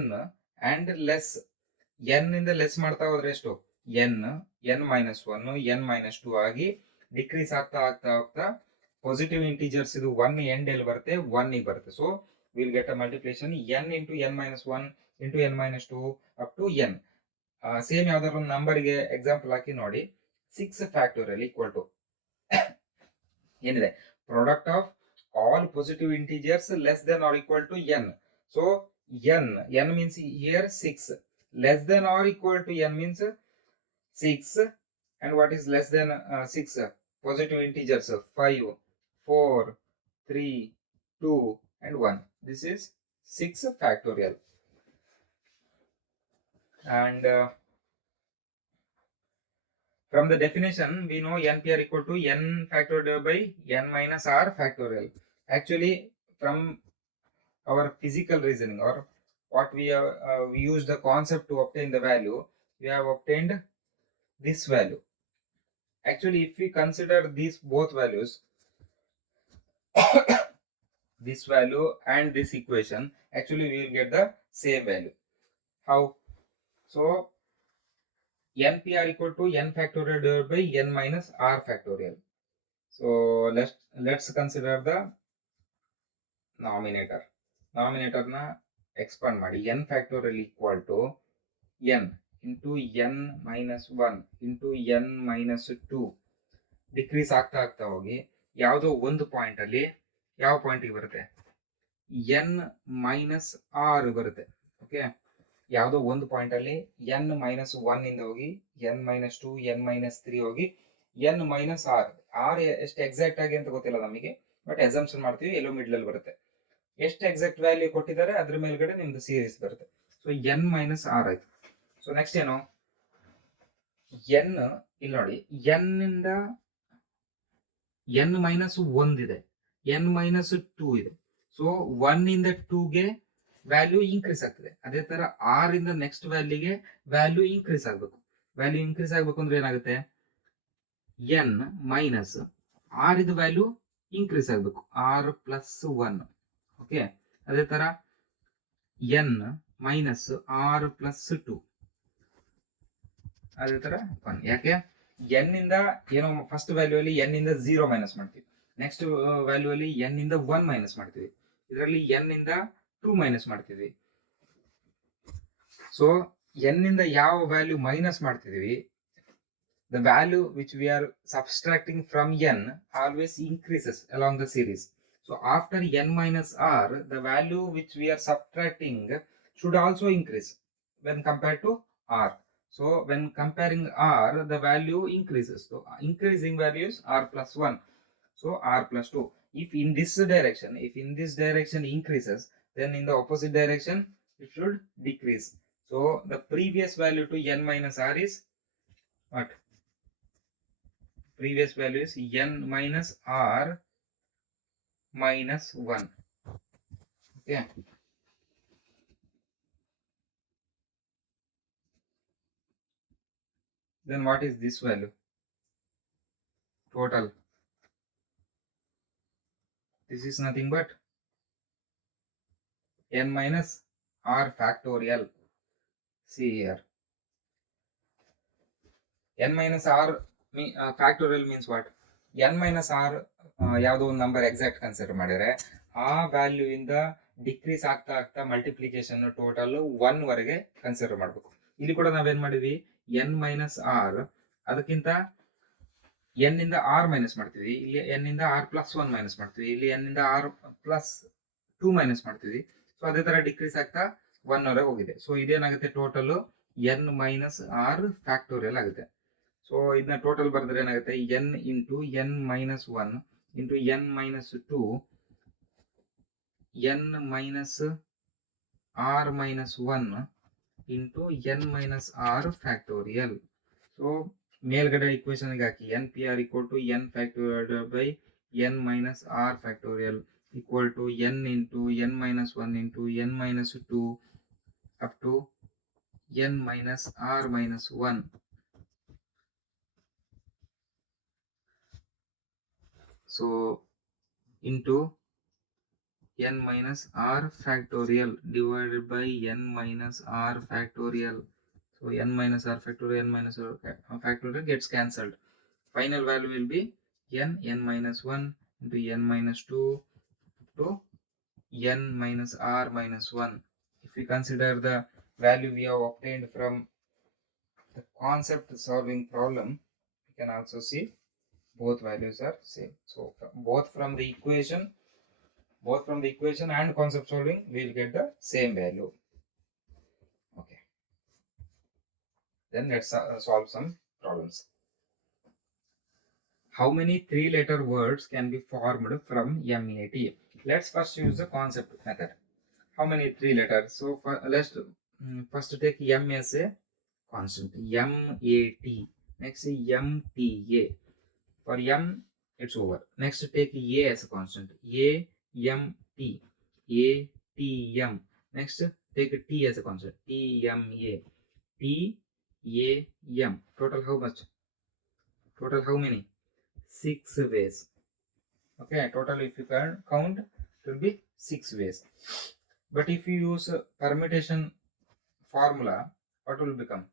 and less. n ಇಂದ ಲೆಸ್ ಮಾಡ್ತಾ ಹೋದ್ರೆ ಎಷ್ಟು, n minus 1 n minus 2 ಆಗಿ ಡಿಕ್ರೀಸ್ ಆಗ್ತಾ ಹೋಗ್ತಾ positive integers ಇದು 1 ಎಂಡ್ ಎಲ್ಲಿ ಬರುತ್ತೆ, 1 ಗೆ ಬರುತ್ತೆ. So we'll get a multiplication n into n minus 1 into n minus 2 up to n. Same ಯಾವ್ದಾದ್ರು ಒಂದು ನಂಬರ್ಗೆ ಎಕ್ಸಾಂಪಲ್ ಹಾಕಿ ನೋಡಿ. 6 ಫ್ಯಾಕ್ಟೋರಿಯಲ್ ಈಕ್ವಲ್ ಟು ಏನಿದೆ, product of all positive integers less than or equal to n. So n means here 6, less than or equal to n means 6, and what is less than 6, positive integers 5, 4, 3, 2 and 1. This is 6 factorial. And from the definition we know npr equal to n factorial by n minus r factorial. Actually from our physical reasoning, or what we have we use the concept to obtain the value, we have obtained this value. Actually if we consider these both values, this value and this equation, actually we will get the same value. How? So npr equal to n factorial divided by n minus r factorial. So let's consider the nominator na expand ಮಾಡಿ. n factorial equal to n into n minus 1 into n minus 2 ಡಿಕ್ರೀಸ್ ಆಗ್ತಾ ಹೋಗಿ ಯಾವುದೋ ಒಂದು ಪಾಯಿಂಟ್ ಅಲ್ಲಿ ಯಾವ ಪಾಯಿಂಟ್ ಬರುತ್ತೆ, n minus R ಬರುತ್ತೆ. ಓಕೆ, ಯಾವುದೋ ಒಂದು ಪಾಯಿಂಟ್ ಅಲ್ಲಿ n ಮೈನಸ್ 1 ಇಂದ ಹೋಗಿ n ಮೈನಸ್ 2 n ಮೈನಸ್ 3 ಹೋಗಿ n ಮೈನಸ್ ಆರ್. ಆರ್ ಎಷ್ಟು ಎಕ್ಸಾಕ್ಟ್ ಆಗಿ ಅಂತ ಗೊತ್ತಿಲ್ಲ ನಮಗೆ, ಬಟ್ ಅಸಂಪ್ಷನ್ ಮಾಡ್ತೀವಿ ಎಲ್ಲೋ ಮಿಡ್ಲ್ ಅಲ್ಲಿ ಬರುತ್ತೆ. ಎಷ್ಟು ಎಕ್ಸಾಕ್ಟ್ ವ್ಯಾಲ್ಯೂ ಕೊಟ್ಟಿದ್ದಾರೆ ಅದ್ರ ಮೇಲ್ಗಡೆ ನಿಮ್ದು ಸೀರೀಸ್ ಬರುತ್ತೆ. ಸೊ n ಮೈನಸ್ ಆರ್ ಆಯ್ತು. ಸೊ ನೆಕ್ಸ್ಟ್ ಏನು, n ಇಲ್ಲಿ ನೋಡಿ, n ಇಂದ n ಮೈನಸ್ 1 ಇದೆ, n ಮೈನಸ್ 2 ಇದೆ. ಸೊ 1 ಇಂದ 2ಗೆ ವ್ಯಾಲ್ಯೂ ಇನ್ಕ್ರೀಸ್ ಆಗ್ತದೆ. ಅದೇ ತರ ಆರ್ ಇಂದ ನೆಕ್ಸ್ಟ್ ವ್ಯಾಲ್ಯೂಗೆ ವ್ಯಾಲ್ಯೂ ಇನ್ಕ್ರೀಸ್ ಆಗ್ಬೇಕು. ವ್ಯಾಲ್ಯೂ ಇನ್ಕ್ರೀಸ್ ಆಗ್ಬೇಕು ಅಂದ್ರೆ ಏನಾಗುತ್ತೆ, n ಮೈನಸ್ ಆರ್ ಇದು ವ್ಯಾಲ್ಯೂ ಇನ್ಕ್ರೀಸ್ ಆಗ್ಬೇಕು, ಆರ್ ಪ್ಲಸ್ 1. ಓಕೆ, ಅದೇ ತರ n ಮೈನಸ್ ಆರ್ ಪ್ಲಸ್ 2, ಅದೇ ತರ 1. ಯಾಕೆ, n ಇಂದ ಏನೋ ಫಸ್ಟ್ ವ್ಯಾಲ್ಯೂ ಅಲ್ಲಿ n ಇಂದ 0 ಮೈನಸ್ ಮಾಡ್ತೀವಿ, ನೆಕ್ಸ್ಟ್ ವ್ಯಾಲ್ಯೂ ಅಲ್ಲಿ n ಇಂದ 1 ಮೈನಸ್ ಮಾಡ್ತೀವಿ, ಇದರಲ್ಲಿ n ಇಂದ 2 ಮೈನಸ್ ಮಾಡ್ತೀವಿ. ಸೊ n ಇಂದ ಯಾವ ವ್ಯಾಲ್ಯೂ ಮೈನಸ್ ಮಾಡ್ತಿದೀವಿ, the value which we are subtracting from n always increases along the series. So after n minus r, the value which we are subtracting should also increase when compared to r. So when comparing r, the value increases. So increasing values r plus 1. So r plus 2. If in this direction increases, then in the opposite direction it should decrease. So the previous value to n minus r is what? Previous value is n minus r minus 1. Okay. Then what is this value? Total. This is nothing but n minus r factorial. See here. n minus r factorial means what? n minus r ಯಾವುದೋ ಒಂದು number exact consider ಮಾಡಿದ್ರೆ ಆ ವ್ಯಾಲ್ಯೂ ಇಂದ ಡಿಕ್ರೀಸ್ ಆಗ್ತಾ ಆಗ್ತಾ multiplication total 1 ವರೆಗೆ ಕನ್ಸಿಡರ್ ಮಾಡಬೇಕು. ಇಲ್ಲಿ ಕೂಡ ನಾವೇನ್ ಮಾಡಿದ್ವಿ, n ಮೈನಸ್ ಆರ್, ಅದಕ್ಕಿಂತ n ಇಂದ r ಮೈನಸ್ ಮಾಡ್ತೀವಿ, ಇಲ್ಲಿ n ಇಂದ r ಪ್ಲಸ್ 1 ಮೈನಸ್ ಮಾಡ್ತೀವಿ, ಇಲ್ಲಿ n ಇಂದ r ಪ್ಲಸ್ 2 ಮೈನಸ್ ಮಾಡ್ತೀವಿ. ಸೊ ಅದೇ ತರ ಡಿಕ್ರೀಸ್ ಆಗ್ತಾ 1 ವರೆಗೆ ಹೋಗಿದೆ. ಸೊ ಇದೇನಾಗುತ್ತೆ, total n minus r factorial ಆಗುತ್ತೆ. ಸೊ ಇದನ್ನ ಟೋಟಲ್ ಬರೆದ್ರೆ ಏನಾಗುತ್ತೆ, n into n minus 1 into n minus 2 n minus r minus 1 into n minus r factorial. So ಮೇಲ್ಗಡೆ ಇಕ್ವೇಶನ್ ಹಾಕಿ n p r equal to n factorial by n minus r factorial equal to n into n minus 1 into n minus 2 up to n minus r minus 1. So into n minus r factorial divided by n minus r factorial. So n minus r factorial, n minus r factorial gets cancelled. Final value will be n minus 1 into n minus 2 to n minus r minus 1. If we consider the value we have obtained from the concept solving problem, we can also see both values are same. So both from the equation and concept solving, we will get the same value. Okay. Then let's solve some problems. How many 3-letter words can be formed from MAT? Let's first use the concept method. How many 3 letters? So let's first take M as a constant, MAT. Next MTA. For M, it's over. Next take A as a constant, AMT, ATM. Next take T as a constant, TMA, TAM. Total how much? Total how many? 6 ways. Okay, total if you can count, it will be 6 ways. But if you use permutation formula, what will become?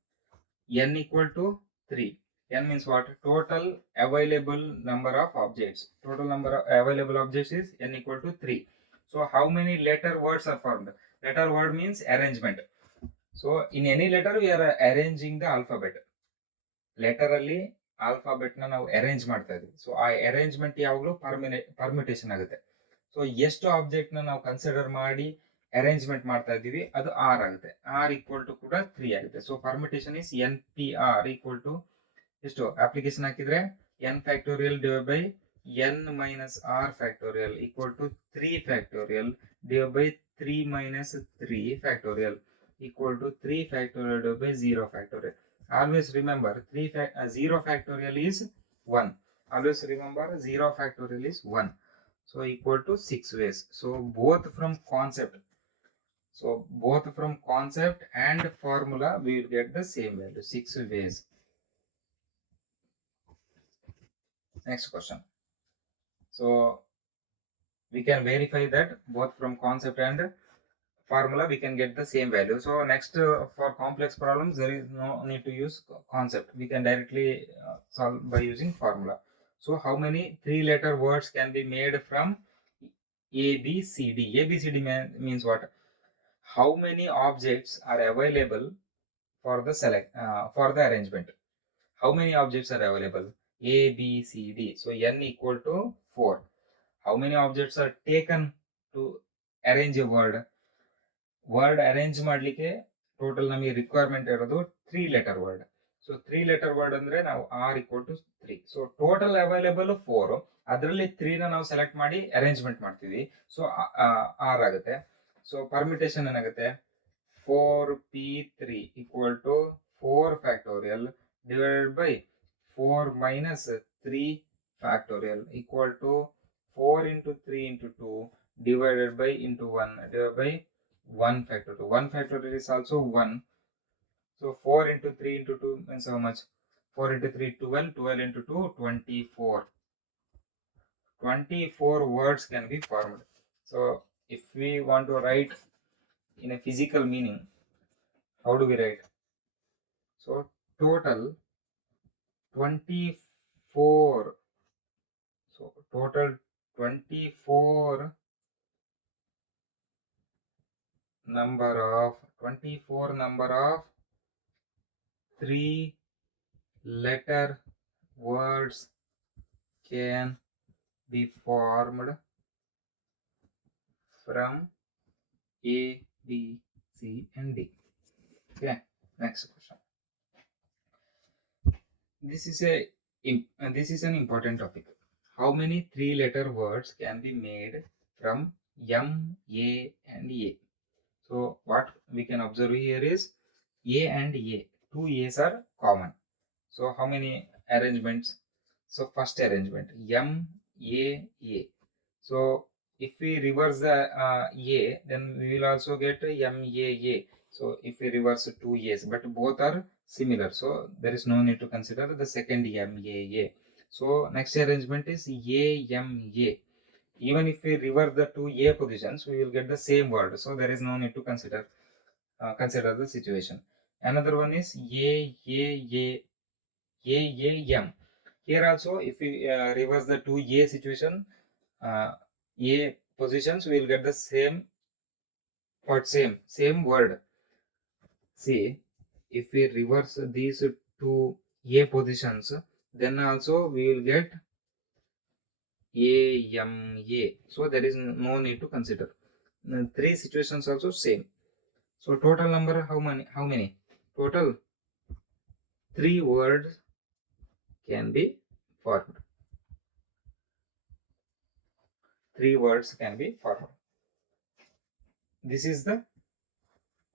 N equal to 3. N means what? Total available number of objects. Total number of available objects is n equal to 3. So how many letter words are formed? Letter word means arrangement. So in any letter we are arranging the alphabet. Letter ಅಲ್ಲಿ ಆಲ್ಫಾಬೆಟ್ ನ ನಾವು ಅರೇಂಜ್ ಮಾಡ್ತಾ ಇದೀವಿ. ಸೊ ಆ ಅರೇಂಜ್ಮೆಂಟ್ ಯಾವಾಗಲೂ ಪರ್ಮ್ಯುಟೇಷನ್ ಆಗುತ್ತೆ. ಸೊ ಎಷ್ಟು ಆಬ್ಜೆಕ್ಟ್ ನ ನಾವು ಕನ್ಸಿಡರ್ ಮಾಡಿ ಅರೇಂಜ್ಮೆಂಟ್ ಮಾಡ್ತಾ ಇದೀವಿ ಅದು ಆರ್ ಆಗುತ್ತೆ. ಆರ್ ಈಕ್ವಲ್ ಟು ಕೂಡ 3 ಆಗುತ್ತೆ. So permutation is n p r equal to ಎಷ್ಟು? ಅಪ್ಲಿಕೇಶನ್ ಹಾಕಿದ್ರೆ n factorial divide by n minus r factorial equal to 3 factorial divide by 3 minus 3 factorial equal to 3 factorial divide by 0 factorial. Always remember 0 factorial is 1. Always remember 0 factorial is 1. So equal to 6 ways. So both from concept and formula we will get the same value, 6 ways. Next question. So we can verify that both from concept and formula, we can get the same value. So next, for complex problems, there is no need to use concept. We can directly solve by using formula. So how many 3-letter words can be made from A, B, C, D? A, B, C, D means what? How many objects are available for the for the arrangement? How many objects are available? A, B, C, D. So n equal to 4. How many objects are taken to arrange a word? Word arrange ಮಾಡಲಿಕ್ಕೆ total ನಮಗೆ requirement ಇರೋದು 3-letter word. So 3-letter word ಅಂದ್ರೆ ನಾವು r equal to 3. So total available 4, ಅದರಲ್ಲಿ 3ನ ನಾವು select ಮಾಡಿ arrangement ಮಾಡ್ತೀವಿ. ಸೊ ಆರ್ ಆಗುತ್ತೆ. ಸೊ ಪರ್ಮಿಟೇಷನ್ ಏನಾಗುತ್ತೆ? 4p3 equal to 4 factorial divided by 4 minus 3 factorial equal to 4 into 3 into 2 divided by into 1 divided by 1 factorial. 1 factorial is also 1. So 4 into 3 into 2 means how much? 4 into 3, 12. 12 into 2, 24. 24 words can be formed. So if we want to write in a physical meaning, how do we write? So total 24. So total 24 number of 3-letter words can be formed from A, B, C and D. Okay, next question. This is an important topic. How many 3-letter words can be made from M, A and A? So what we can observe here is A and A. 2 A's are common. So how many arrangements? So first arrangement M, A, A. So if we reverse the A, then we will also get M, A, A. So if we reverse 2 A's, but both are similar, so there is no need to consider the second M, A, A. So next arrangement is A, M, A. Even if we reverse the 2 A positions, we will get the same word. So there is no need to consider the situation. Another one is A, A, A, A, A, M. Here also, if we reverse the 2 A situation, A positions, we will get the same word. See, if we reverse these 2 A positions, then also we will get A, M, A. So there is no need to consider. 3 situations also same. So total number, how many? Total 3 words can be formed. 3 words can be formed. This is the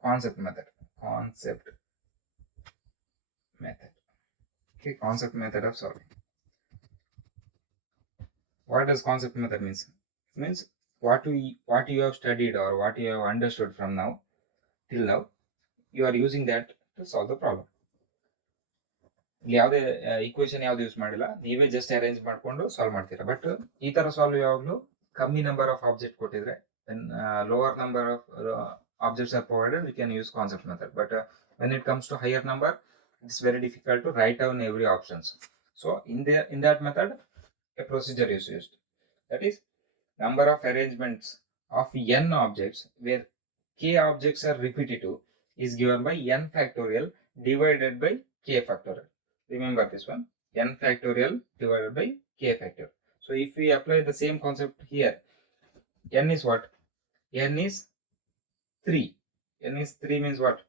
concept method. Okay, concept method of solving. What does concept method means? It means what you have studied or what you have understood from now till now, you are using that to solve the problem. ಯಾವುದೇ ಈಕ್ವೇಶನ್ ಯಾವ್ದು ಯೂಸ್ ಮಾಡಿಲ್ಲ, ನೀವೇ just arrange ಮಾಡ್ಕೊಂಡು ಸಾಲ್ವ್ ಮಾಡ್ತೀರಾ. ಬಟ್ ಈ ತರ ಸಾಲ್ವ್ ಯಾವಾಗಲೂ ಕಮ್ಮಿ ನಂಬರ್ ಆಫ್ ಆಬ್ಜೆಕ್ಟ್ ಕೊಟ್ಟಿದ್ರೆ, lower number of objects are provided, we can use concept method. But when it comes to higher number, it's very difficult to write down every options. So in that method, a procedure is used. That is, number of arrangements of n objects where k objects are repetitive is given by n factorial divided by k factorial. Remember this one, n factorial divided by k factorial. So if we apply the same concept here, n is what? N is 3. N is 3 means what?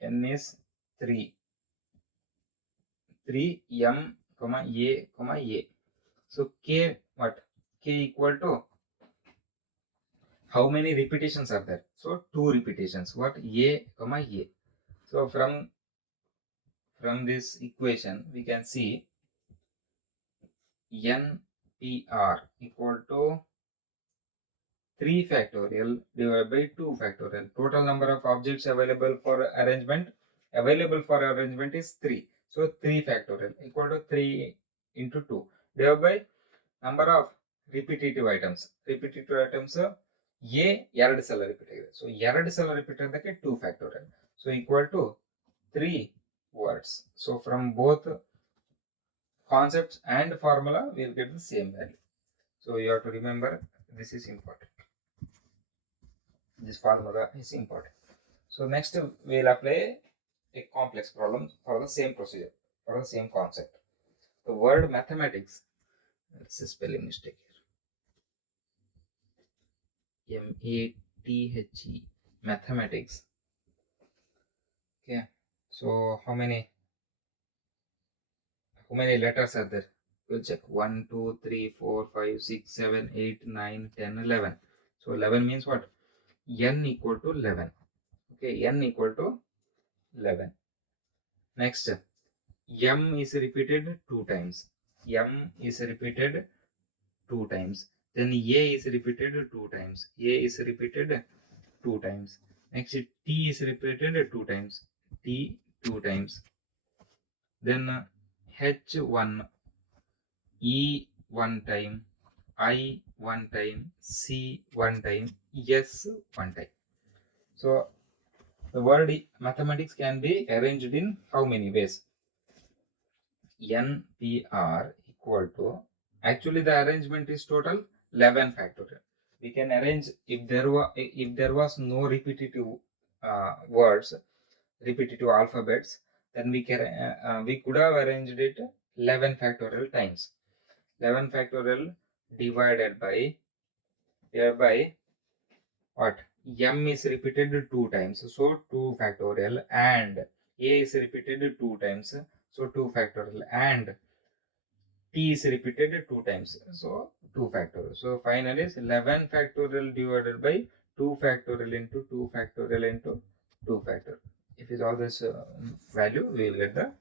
N is 3. 3 m, a, a. So k what? K equal to how many repetitions are there? So 2 repetitions. What? A, a. So from this equation we can see npr equal to 3 factorial divided by 2 factorial. Total number of objects available for arrangement is 3. So 3 factorial equal to 3 into 2 divided by number of repetitive items. A 2 ಸಲ ರಿಪೀಟ್ ಆಗಿದೆ. So 2 ಸಲ repeat ಆದಕ್ಕೆ 2 factorial. So equal to 3 words. So from both concepts and formula we will get the same value. So you have to remember this is important. This formula is important. So next we will apply a complex problem for the same procedure, for the same concept. The word mathematics, it's a spelling mistake here. M-A-T-H-E, mathematics. Okay, so how many letters are there? We'll check. 1, 2, 3, 4, 5, 6, 7, 8, 9, 10, 11. So 11 means what? N equal to 11. Okay, N equal to 11. Next, M is repeated 2 times. M is repeated 2 times. Then A is repeated 2 times. A is repeated 2 times. Next, T is repeated 2 times. T 2 times. Then H1, E 1 time, I 1 time, C 1 time, S 1 time. So the word mathematics can be arranged in how many ways? NPR equal to, actually the arrangement is total 11 factorial. We can arrange, if there was no repetitive words, repetitive alphabets, then we could have arranged it 11 factorial times. 11 factorial divided by what? M is repeated 2 times, so 2 factorial, and A is repeated 2 times, so 2 factorial, and T is repeated 2 times, so 2 factorial. So final is 11 factorial divided by 2 factorial into 2 factorial into 2 factorial. If is all this value, we will get the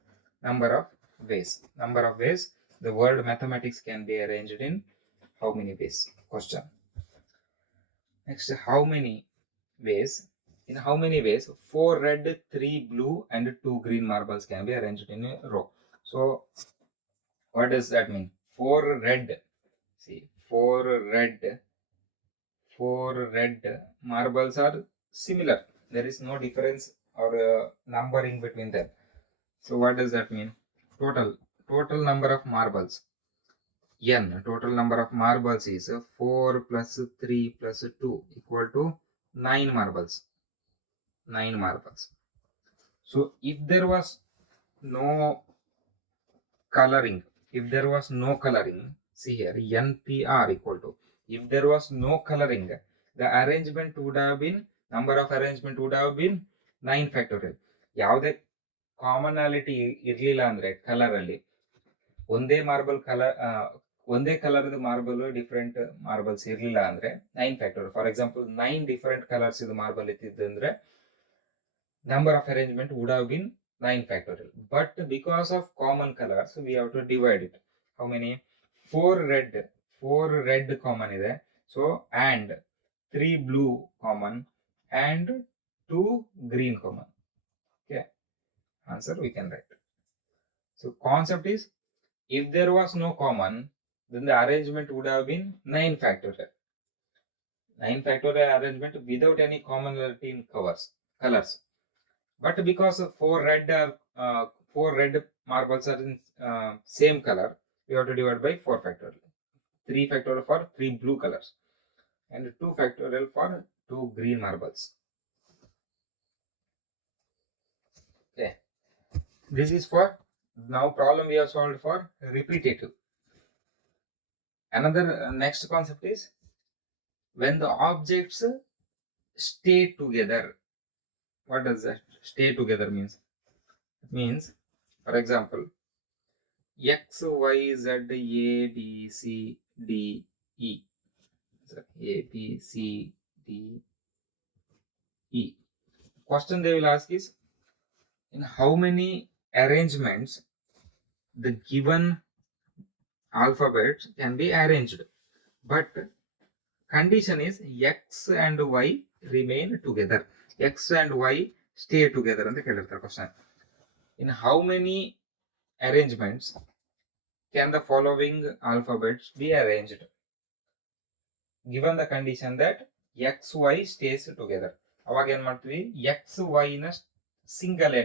number of ways. Number of ways the word mathematics can be arranged in how many ways? Question. Next, how many ways? In how many ways 4 red, 3 blue and 2 green marbles can be arranged in a row? So what does that mean? 4 red, see, 4 red marbles are similar. There is no difference or numbering between them. So what does that mean? Total number of marbles, N, total number of marbles is 4 plus 3 plus 2 equal to 9 marbles. 9 marbles. So if there was no coloring, see here, NPR equal to, if there was no coloring, the arrangement would have been, number of arrangement would have been 9 factorial. ಯಾವುದೇ ಕಾಮನಾಲಿಟಿ ಇರಲಿಲ್ಲ ಅಂದ್ರೆ ಕಲರ್ ಅಲ್ಲಿ, ಒಂದೇ colour marble different marbles ಇರಲಿಲ್ಲ ಅಂದ್ರೆ 9 factorial. For example 9 different colours ಇದು ಮಾರ್ಬಲ್ ಇತ್ತಿದ್ರೆ number of arrangement would have been 9 factorial. But because of common colors, we have to divide it. How many? 4 red common ಇದೆ. So and 3 blue common and 2 green common. Okay, answer we can write. So concept is, if there was no common, then the arrangement would have been 9 factorial. 9 factorial arrangement without any commonality in colors. But because 4 red marbles are in same color, we have to divide by 4 factorial. 3 factorial for 3 blue colors and 2 factorial for 2 green marbles. Okay, this is for now problem we have solved for repetitive. Another next concept is when the objects stay together. What does that stay together means? It means, for example, X, Y, Z, A, B, C, D, E. A, B, C, D, E. Question they will ask is, in how many arrangements the given alphabets can be arranged? But condition is X and Y remain together. X and Y stay together ಅಂತ ಕೇಳಿರ್ತಾರೆ question. In how many arrangements can the following alphabets be arranged? Given the condition that x y stays together. ಅವಾಗ ಏನ್ ಮಾಡ್ತೀವಿ, x y ನ single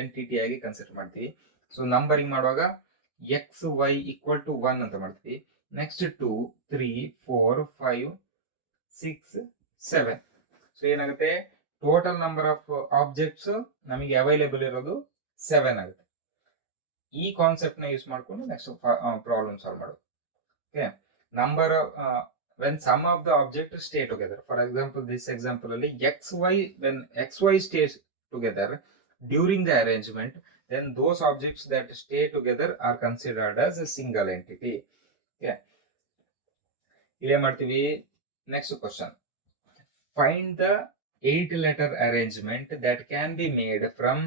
entity ಆಗಿ consider ಮಾಡ್ತೀವಿ. So numbering ಮಾಡುವಾಗ x y equal to 1 ಅಂತ ಮಾಡ್ತೀವಿ. ನೆಕ್ಸ್ಟ್ 2 3 4 5 6 7. ಸೊ ಏನಾಗುತ್ತೆ, ಟೋಟಲ್ ನಂಬರ್ ಆಫ್ ಆಬ್ಜೆಕ್ಟ್ಸ್ ನಮಗೆ ಅವೈಲೇಬಲ್ ಇರೋದು 7 ಆಗುತ್ತೆ. ಈ ಕಾನ್ಸೆಪ್ಟ್ ನ ಯೂಸ್ ಮಾಡ್ಕೊಂಡು ನೆಕ್ಸ್ಟ್ ಪ್ರಾಬ್ಲಮ್ ಸಾಲ್ವ್ ಮಾಡೋದು. Okay, number when sum of the objects stay together. For example, this example ಅಲ್ಲಿ when xy stays together during the arrangement, then those objects that stay together are considered as a single entity. Okay, ಇಲ್ಲೇ ಮಾಡ್ತೀವಿ. Next question, find the 8-letter arrangement that can be made from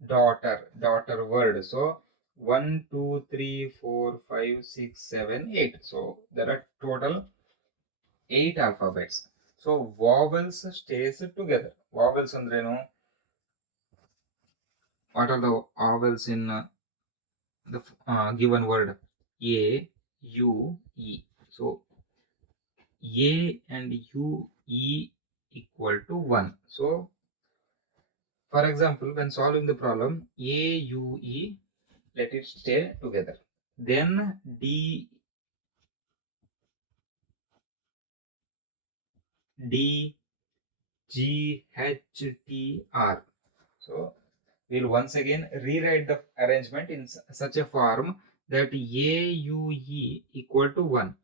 daughter word. So 1 2 3 4 5 6 7 8. So there are total 8 alphabets. So vowels stays together. Vowels andrenu, what are the vowels in the given word? A, U, E. So A and U, E equal to 1. So for example, when solving the problem, A, U, E, let it stay together. Then D, G, H, T, R. So we'll once again rewrite the arrangement in such a form that A, U, E equal to 1.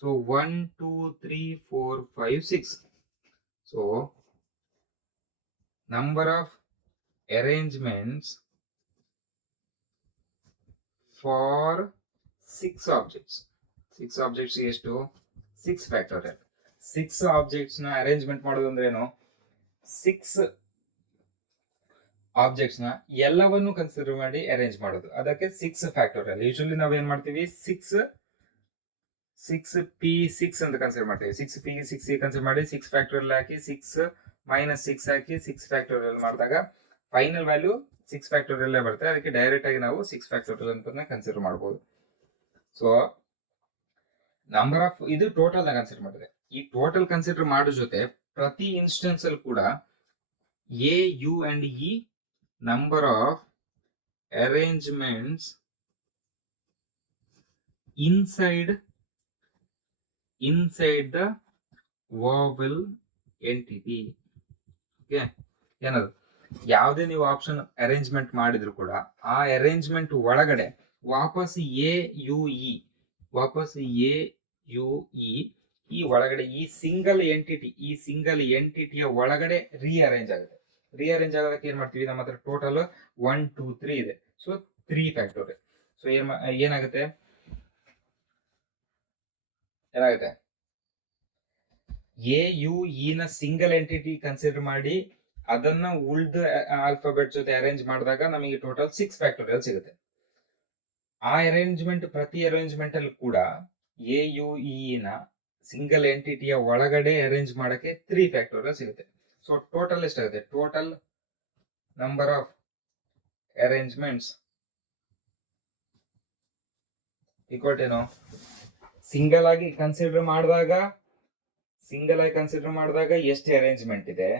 So 1 2 3 4 5 6. So number of arrangements for 6 objects. 6 objects is to 6 factorial. 6 objects na arrangement ಮಾಡೋದು ಅಂದ್ರೆ ಏನು, 6 ಆಬ್ಜೆಕ್ಟ್ಸ್ ನ ಎಲ್ಲವನ್ನು ಕನ್ಸಿಡರ್ ಮಾಡಿ ಅರೇಂಜ್ ಮಾಡೋದು, ಅದಕ್ಕೆ 6 factorial. Usually ನಾವ್ ಏನ್ ಮಾಡ್ತೀವಿ, 6p6 ಅಂತ ಕನ್ಸಿಡರ್ ಮಾಡ್ತೀವಿ. 6p6 ಕನ್ಸಿಡರ್ ಮಾಡಿ 6 ಫ್ಯಾಕ್ಟೋರಿಯಲ್ ಹಾಕಿ 6 ಮೈನಸ್ 6 ಹಾಕಿ 6 ಫ್ಯಾಕ್ಟೋರಿಯಲ್ ಮಾಡಿದಾಗ ಫೈನಲ್ ವ್ಯಾಲ್ಯೂ 6 ಫ್ಯಾಕ್ಟೋರಿಯಲ್ ಬರುತ್ತೆ. ಅದಕ್ಕೆ ಡೈರೆಕ್ಟ್ ಆಗಿ ನಾವು 6 ಫ್ಯಾಕ್ಟೋರಿಯಲ್ ಅಂತ ಕನ್ಸಿಡರ್ ಮಾಡಬಹುದು. ಸೊ ನಂಬರ್ ಆಫ್, ಇದು ಟೋಟಲ್ ನ ಕನ್ಸಿಡರ್ ಮಾಡಿದೆ. ಈ ಟೋಟಲ್ ಕನ್ಸಿಡರ್ ಮಾಡೋ ಜೊತೆ ಪ್ರತಿ ಇನ್ಸ್ಟೆನ್ಸ್ ಅಲ್ಲಿ ಕೂಡ A, U and E number of arrangements inside the vowel entity. Okay, ಏನದು, ಯಾವುದೇ ನೀವು ಆಪ್ಷನ್ ಅರೇಂಜ್ಮೆಂಟ್ ಮಾಡಿದ್ರು ಕೂಡ ಆ ಅರೇಂಜ್ಮೆಂಟ್ ಒಳಗಡೆ ವಾಪಸ್ A U E ಈ ಒಳಗಡೆ ಈ ಸಿಂಗಲ್ ಎಂಟಿಟಿಯ ಒಳಗಡೆ ರೀಅರೇಂಜ್ ಆಗುತ್ತೆ. ರೀಅರೇಂಜ್ ಆಗೋದಕ್ಕೆ ಏನ್ ಮಾಡ್ತೀವಿ, ನಮ್ಮ ಹತ್ರ ಟೋಟಲ್ 1 2 3 ಇದೆ. ಸೊ 3 ಫ್ಯಾಕ್ಟೋರಿಯಲ್. ಸೊ ಏನಾಗುತ್ತೆ ಎ ಯು ಇ ನ ಸಿಂಗಲ್ ಎಂಟಿಟಿ ಕನ್ಸಿಡರ್ ಮಾಡಿ ಅದನ್ನ ಉಳ್ದ ಆಲ್ಫಾಬೆಟ್ ಜೊತೆ ಅರೇಂಜ್ ಮಾಡಿದಾಗ ನಮಗೆ ಟೋಟಲ್ 6 ಫ್ಯಾಕ್ಟೋರಿಯಲ್ ಸಿಗುತ್ತೆ. ಆ ಅರೇಂಜ್ಮೆಂಟ್, ಪ್ರತಿ ಅರೇಂಜ್ಮೆಂಟ್ ಅಲ್ಲಿ ಕೂಡ ಎ ಯು ಇ ನ ಸಿಂಗಲ್ ಎಂಟಿಟಿಯ ಒಳಗಡೆ ಅರೇಂಜ್ ಮಾಡಕ್ಕೆ 3 ಫ್ಯಾಕ್ಟೋರಿಯಲ್ ಸಿಗುತ್ತೆ. ಸೊ ಟೋಟಲ್ ಎಷ್ಟಾಗುತ್ತೆ, total number of arrangements equal to ಏನು, ಸಿಂಗಲ್ ಆಗಿ ಕನ್ಸಿಡರ್ ಮಾಡಿದಾಗ ಎಷ್ಟು ಅರೇಂಜ್ಮೆಂಟ್ ಇದೆ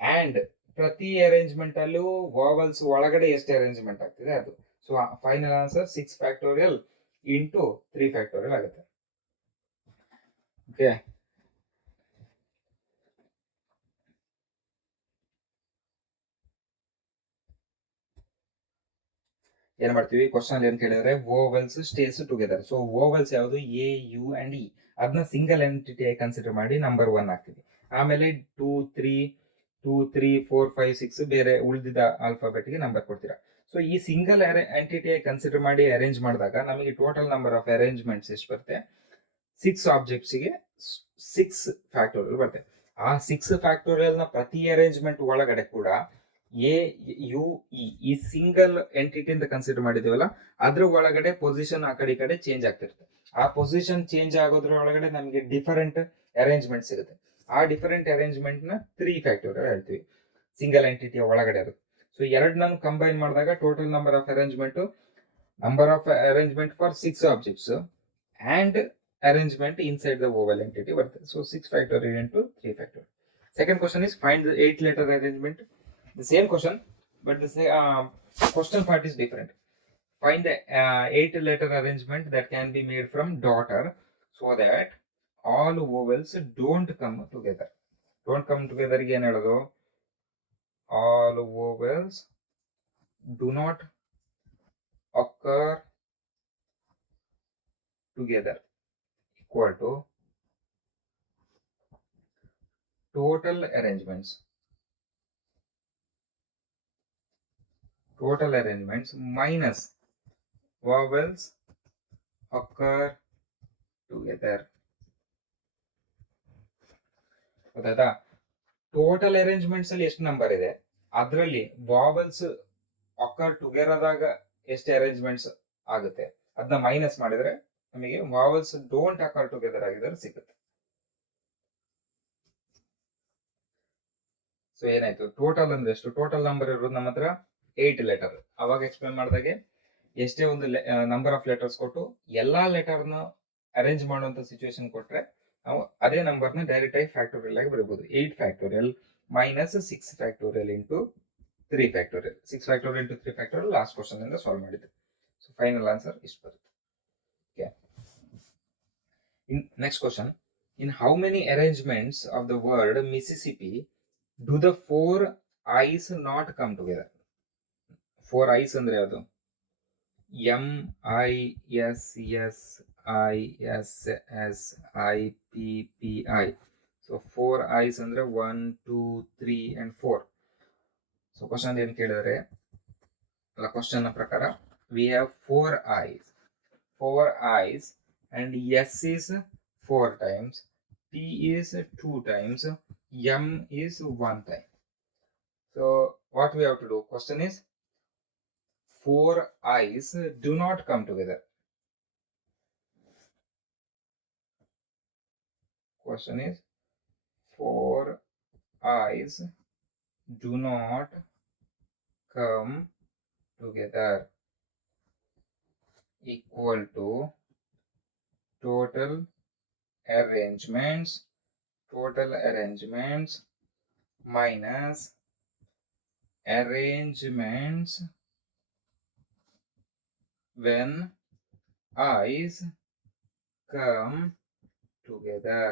ಅಂಡ್ ಪ್ರತಿ ಅರೇಂಜ್ಮೆಂಟ್ ಅಲ್ಲೂ ವಾವಲ್ಸ್ ಒಳಗಡೆ ಎಷ್ಟು ಅರೇಂಜ್ಮೆಂಟ್ ಆಗ್ತಿದೆ ಅದು. So final answer 6 factorial into 3 ಫ್ಯಾಕ್ಟೋರಿಯಲ್ ಆಗುತ್ತೆ. ಓಕೆ, ಏನ್ ಮಾಡ್ತೀವಿ, ಕ್ವಶನ್ ಏನ್ ಕೇಳಿದ್ರೆ vowels stays together. So vowels ಯಾವುದು, ಎ ಯು ಅಂಡ್ ಇ, ಅದನ್ನ ಸಿಂಗಲ್ ಎಂಟಿಟಿ ಆಗಿ ಕನ್ಸಿಡರ್ ಮಾಡಿ ನಂಬರ್ 1 ಹಾಕ್ತೀವಿ. ಆಮೇಲೆ 2 3 4 5 6 ಬೇರೆ ಉಳಿದಿದ್ದ ಆಲ್ಫಾಬೆಟ್ ಗೆ ನಂಬರ್ ಕೊಡ್ತೀರಾ. ಸೊ ಈ ಸಿಂಗಲ್ ಎಂಟಿಟಿ ಆಗಿ ಕನ್ಸಿಡರ್ ಮಾಡಿ ಅರೇಂಜ್ ಮಾಡಿದಾಗ ನಮಗೆ ಟೋಟಲ್ ನಂಬರ್ ಆಫ್ ಅರೇಂಜ್ಮೆಂಟ್ಸ್ ಎಷ್ಟು ಬರುತ್ತೆ, 6 ಆಬ್ಜೆಕ್ಟ್ಸ್ ಗೆ 6 ಫ್ಯಾಕ್ಟೋರಿಯಲ್ ಬರುತ್ತೆ. ಆ 6 ಫ್ಯಾಕ್ಟೋರಿಯಲ್ ನ ಪ್ರತಿ ಅರೇಂಜ್ಮೆಂಟ್ ಒಳಗಡೆ ಕೂಡ ಎ ಯು ಈ ಸಿಂಗಲ್ ಎಂಟಿಟಿ ಅಂತ ಕನ್ಸಿಡರ್ ಮಾಡಿದೀವಲ್ಲ ಅದ್ರ ಒಳಗಡೆ ಪೊಸಿಷನ್ ಆ ಕಡೆ ಈ ಕಡೆ ಚೇಂಜ್ ಆಗ್ತಿರುತ್ತೆ. ಆ ಪೊಸಿಷನ್ ಚೇಂಜ್ ಆಗೋದ್ರ ಒಳಗಡೆ ನಮಗೆ ಡಿಫರೆಂಟ್ ಅರೇಂಜ್ಮೆಂಟ್ ಸಿಗುತ್ತೆ. ಆ ಡಿಫರೆಂಟ್ ಅರೇಂಜ್ಮೆಂಟ್ ನ 3 ಫ್ಯಾಕ್ಟೋರಿಯಲ್ ಹೇಳ್ತೀವಿ, ಸಿಂಗಲ್ ಎಂಟಿಟಿಯ ಒಳಗಡೆ ಇರುತ್ತೆ. ಸೊ ಎರಡನ್ನ ಕಂಬೈನ್ ಮಾಡಿದಾಗ total number of arrangement for 6 objects and arrangement inside the vowel entity ಬರ್ತದೆ. So 6 factorial into 3 factorial. Second question is find the 8 letter arrangement. The same question, but the question part is different. Find the 8 letter arrangement that can be made from daughter so that all vowels don't come together. Don't come together again. All vowels do not occur together equal to total arrangements. Total arrangements minus vowels occur together. ಗೊತ್ತಾಯ್ತಾ? Total arrangements ಅಲ್ಲಿ ಎಷ್ಟು ನಂಬರ್ ಇದೆ, ಅದರಲ್ಲಿ ವಾವಲ್ಸ್ occur together ಆದಾಗ ಎಷ್ಟು ಅರೇಂಜ್ಮೆಂಟ್ಸ್ ಆಗುತ್ತೆ ಅದನ್ನ ಮೈನಸ್ ಮಾಡಿದ್ರೆ ನಮಗೆ ವಾವಲ್ಸ್ ಡೋಂಟ್ ಅಕರ್ ಟುಗೆದರ್ ಆಗಿದ್ರೆ ಸಿಗುತ್ತೆ. ಸೊ ಏನಾಯ್ತು, ಟೋಟಲ್ ಅಂದ್ರೆ ಎಷ್ಟು, ಟೋಟಲ್ ನಂಬರ್ ಇರೋದು ನಮ್ಮ ಹತ್ರ 8 ಲೆಟರ್. ಅವಾಗ ಎಕ್ಸ್ಪ್ಲೇನ್ ಮಾಡಿದಾಗೆ ಎಷ್ಟೇ ಒಂದು ನಂಬರ್ ಆಫ್ ಲೆಟರ್ಸ್ ಕೊಟ್ಟು ಎಲ್ಲಾ ಲೆಟರ್ನ ಅರೇಂಜ್ ಮಾಡುವಂತ ಸಿಚುವೇಶನ್ ಕೊಟ್ರೆ ನಾವು ಅದೇ ನಂಬರ್ನ ಡೈರೆಕ್ಟ್ ಆಗಿ ಫ್ಯಾಕ್ಟೋರಿಯಲ್ ಆಗಿ ಬರೀಬಹುದು. 8 ಫ್ಯಾಕ್ಟೋರಿಯಲ್ ಮೈನಸ್ 6 ಫ್ಯಾಕ್ಟೋರಿಯಲ್ ಇಂಟು 3 ಫ್ಯಾಕ್ಟೋರಿಯಲ್. 6 factorial into 3 factorial last question ಇಂದ ಸಾಲ್ವ್ ಮಾಡಿದ್ದೆ. ಸೊ ಫೈನಲ್ ಆನ್ಸರ್ ಇಷ್ಟು ಬರುತ್ತೆ. Okay, next question. In how many arrangements of the word Mississippi do the 4 ice not come together? 4 ಐಸ್ ಅಂದ್ರೆ ಯಾವುದು? MISSISIPPI. ಸೊ 4 ಐಸ್ ಅಂದ್ರೆ 1 2 3 and 4. So question ಏನ್ ಕೇಳಿದ್ರೆ, ಅಲ್ಲ ಕ್ವಶನ್ ಪ್ರಕಾರ we have 4 ice and S is 4 times, P is 2 times, M is 1 time. So what we have to do? Question is 4 eyes do not come together. Question is 4 eyes do not come together equal to total arrangements minus arrangements when eyes come together.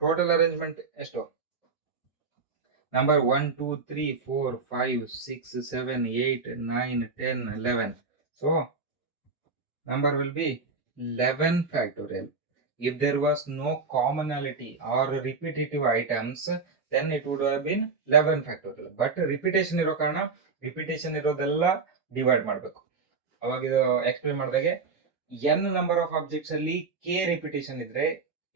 Total arrangement ಎಷ್ಟು? Number 1 2 3 4 5 6 7 8 9 10 11. So number will be 11 factorial. If there was no commonality or repetitive items, then it would have been 11 factorial. But repetition ಇರೋ ಕಾರಣ ರಿಪಿಟೇಷನ್ ಇರೋದೆಲ್ಲ ಡಿವೈಡ್ ಮಾಡಬೇಕು. ಅವಾಗ ಇದು explain ಮಾಡಿದಾಗೆ n number of objects ಅಲ್ಲಿ k repetition ಇದ್ರೆ,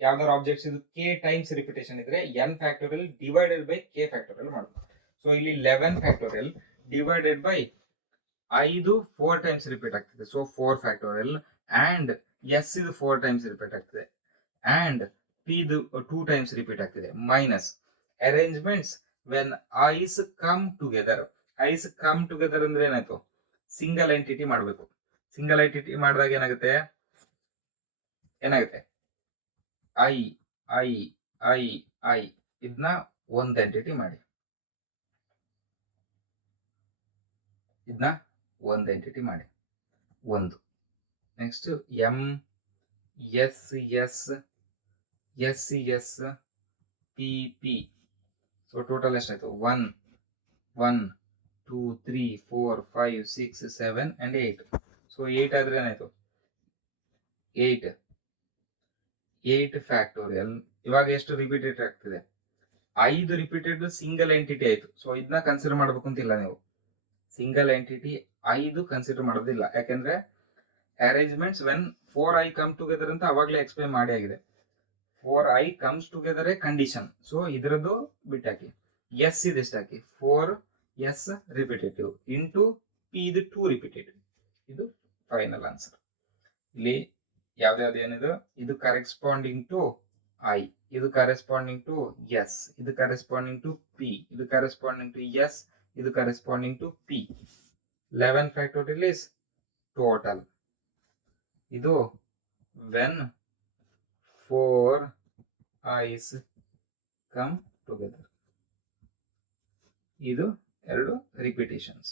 ಯಾವ್ದಾದ್ರು ಆಬ್ಜೆಕ್ಟ್ಸ್ ಇದು k ಟೈಮ್ಸ್ ರಿಪಿಟೇಷನ್ ಇದ್ರೆ n factorial divided by k factorial ಮಾಡಬೇಕು. ಸೊ ಇಲ್ಲಿ 11 factorial divided by 5 4 times repeat ಆಗ್ತಿದೆ. ಸೊ 4 ಫ್ಯಾಕ್ಟೋರಿಯಲ್ ಅಂಡ್ ಎಸ್ ಇದು 4 ಟೈಮ್ಸ್ ರಿಪೀಟ್ ಆಗ್ತಿದೆ ಅಂಡ್ ಪಿ ಇದು 2 ಟೈಮ್ಸ್ ರಿಪೀಟ್ ಆಗ್ತಿದೆ minus arrangements when I's come together. I's come together ಅಂದ್ರೆ ಏನಾಯ್ತು, single entity ಮಾಡಬೇಕು. ಸಿಂಗಲ್ ಎಂಟಿಟಿ ಮಾಡಿದಾಗ ಏನಾಗುತ್ತೆ ಐ ಐ ಐ ಐ ಇದನ್ನ ಒಂದು ಎಂಟಿಟಿ ಮಾಡಿ, ಒಂದು. Next M S S S S P P. So total ಎಷ್ಟಾಯ್ತು? 1 1 2 3 4 5 6 7 and 8. ಸೊ 8 ಆದ್ರೆ ಏನಾಯ್ತು? 8 ಫ್ಯಾಕ್ಟೋರಿಯಲ್. ಇವಾಗ ಎಷ್ಟು ರಿಪೀಟೆಡ್ ಆಗ್ತಿದೆ? 5 ರಿಪೀಟೆಡ್ ಸಿಂಗಲ್ ಎಂಟಿಟಿ ಆಯ್ತು. ಸೊ ಇದನ್ನ ಕನ್ಸಿಡರ್ ಮಾಡ್ಬೇಕು ಅಂತಿಲ್ಲ ನೀವು. ಸಿಂಗಲ್ ಎಂಟಿಟಿ 5 ಕನ್ಸಿಡರ್ ಮಾಡೋದಿಲ್ಲ, ಯಾಕೆಂದ್ರೆ arrangements when 4 I come together ಅಂತ ಅವಾಗಲೇ ಎಕ್ಸ್ಪ್ಲೇನ್ ಮಾಡಿ ಆಗಿದೆ. 4 I comes together condition. So ಇದರದ್ದು ಬಿಟ್ಟಾಕಿ, ಎಸ್ ಇದೆಷ್ಟು ಹಾಕಿ, 4 ಎಸ್ ರಿಪಿಟೇಟಿವ್ ಇಂಟು ಪಿ ಇದು 2 ರಿಪಿಟೇಟಿವ್. ಇದು ಫೈನಲ್ ಆನ್ಸರ್. ಇಲ್ಲಿ ಯಾವ್ದಾವ್ದು ಏನಿದೆ, ಇದು ಕರೆಸ್ಪಾಂಡಿಂಗ್ ಟು ಐ, ಇದು ಕರೆಸ್ಪಾಂಡಿಂಗ್ ಟು ಎಸ್, ಇದು ಕರೆಸ್ಪಾಂಡಿಂಗ್ ಟು ಪಿ, ಇದು ಕರೆಸ್ಪಾಂಡಿಂಗ್ ಟು ಎಸ್, ಇದು corresponding to P. 11 factorial is total. ಇದು when 4 eyes come together. ಇದು ಎರಡು ರಿಪಿಟೇಷನ್ಸ್.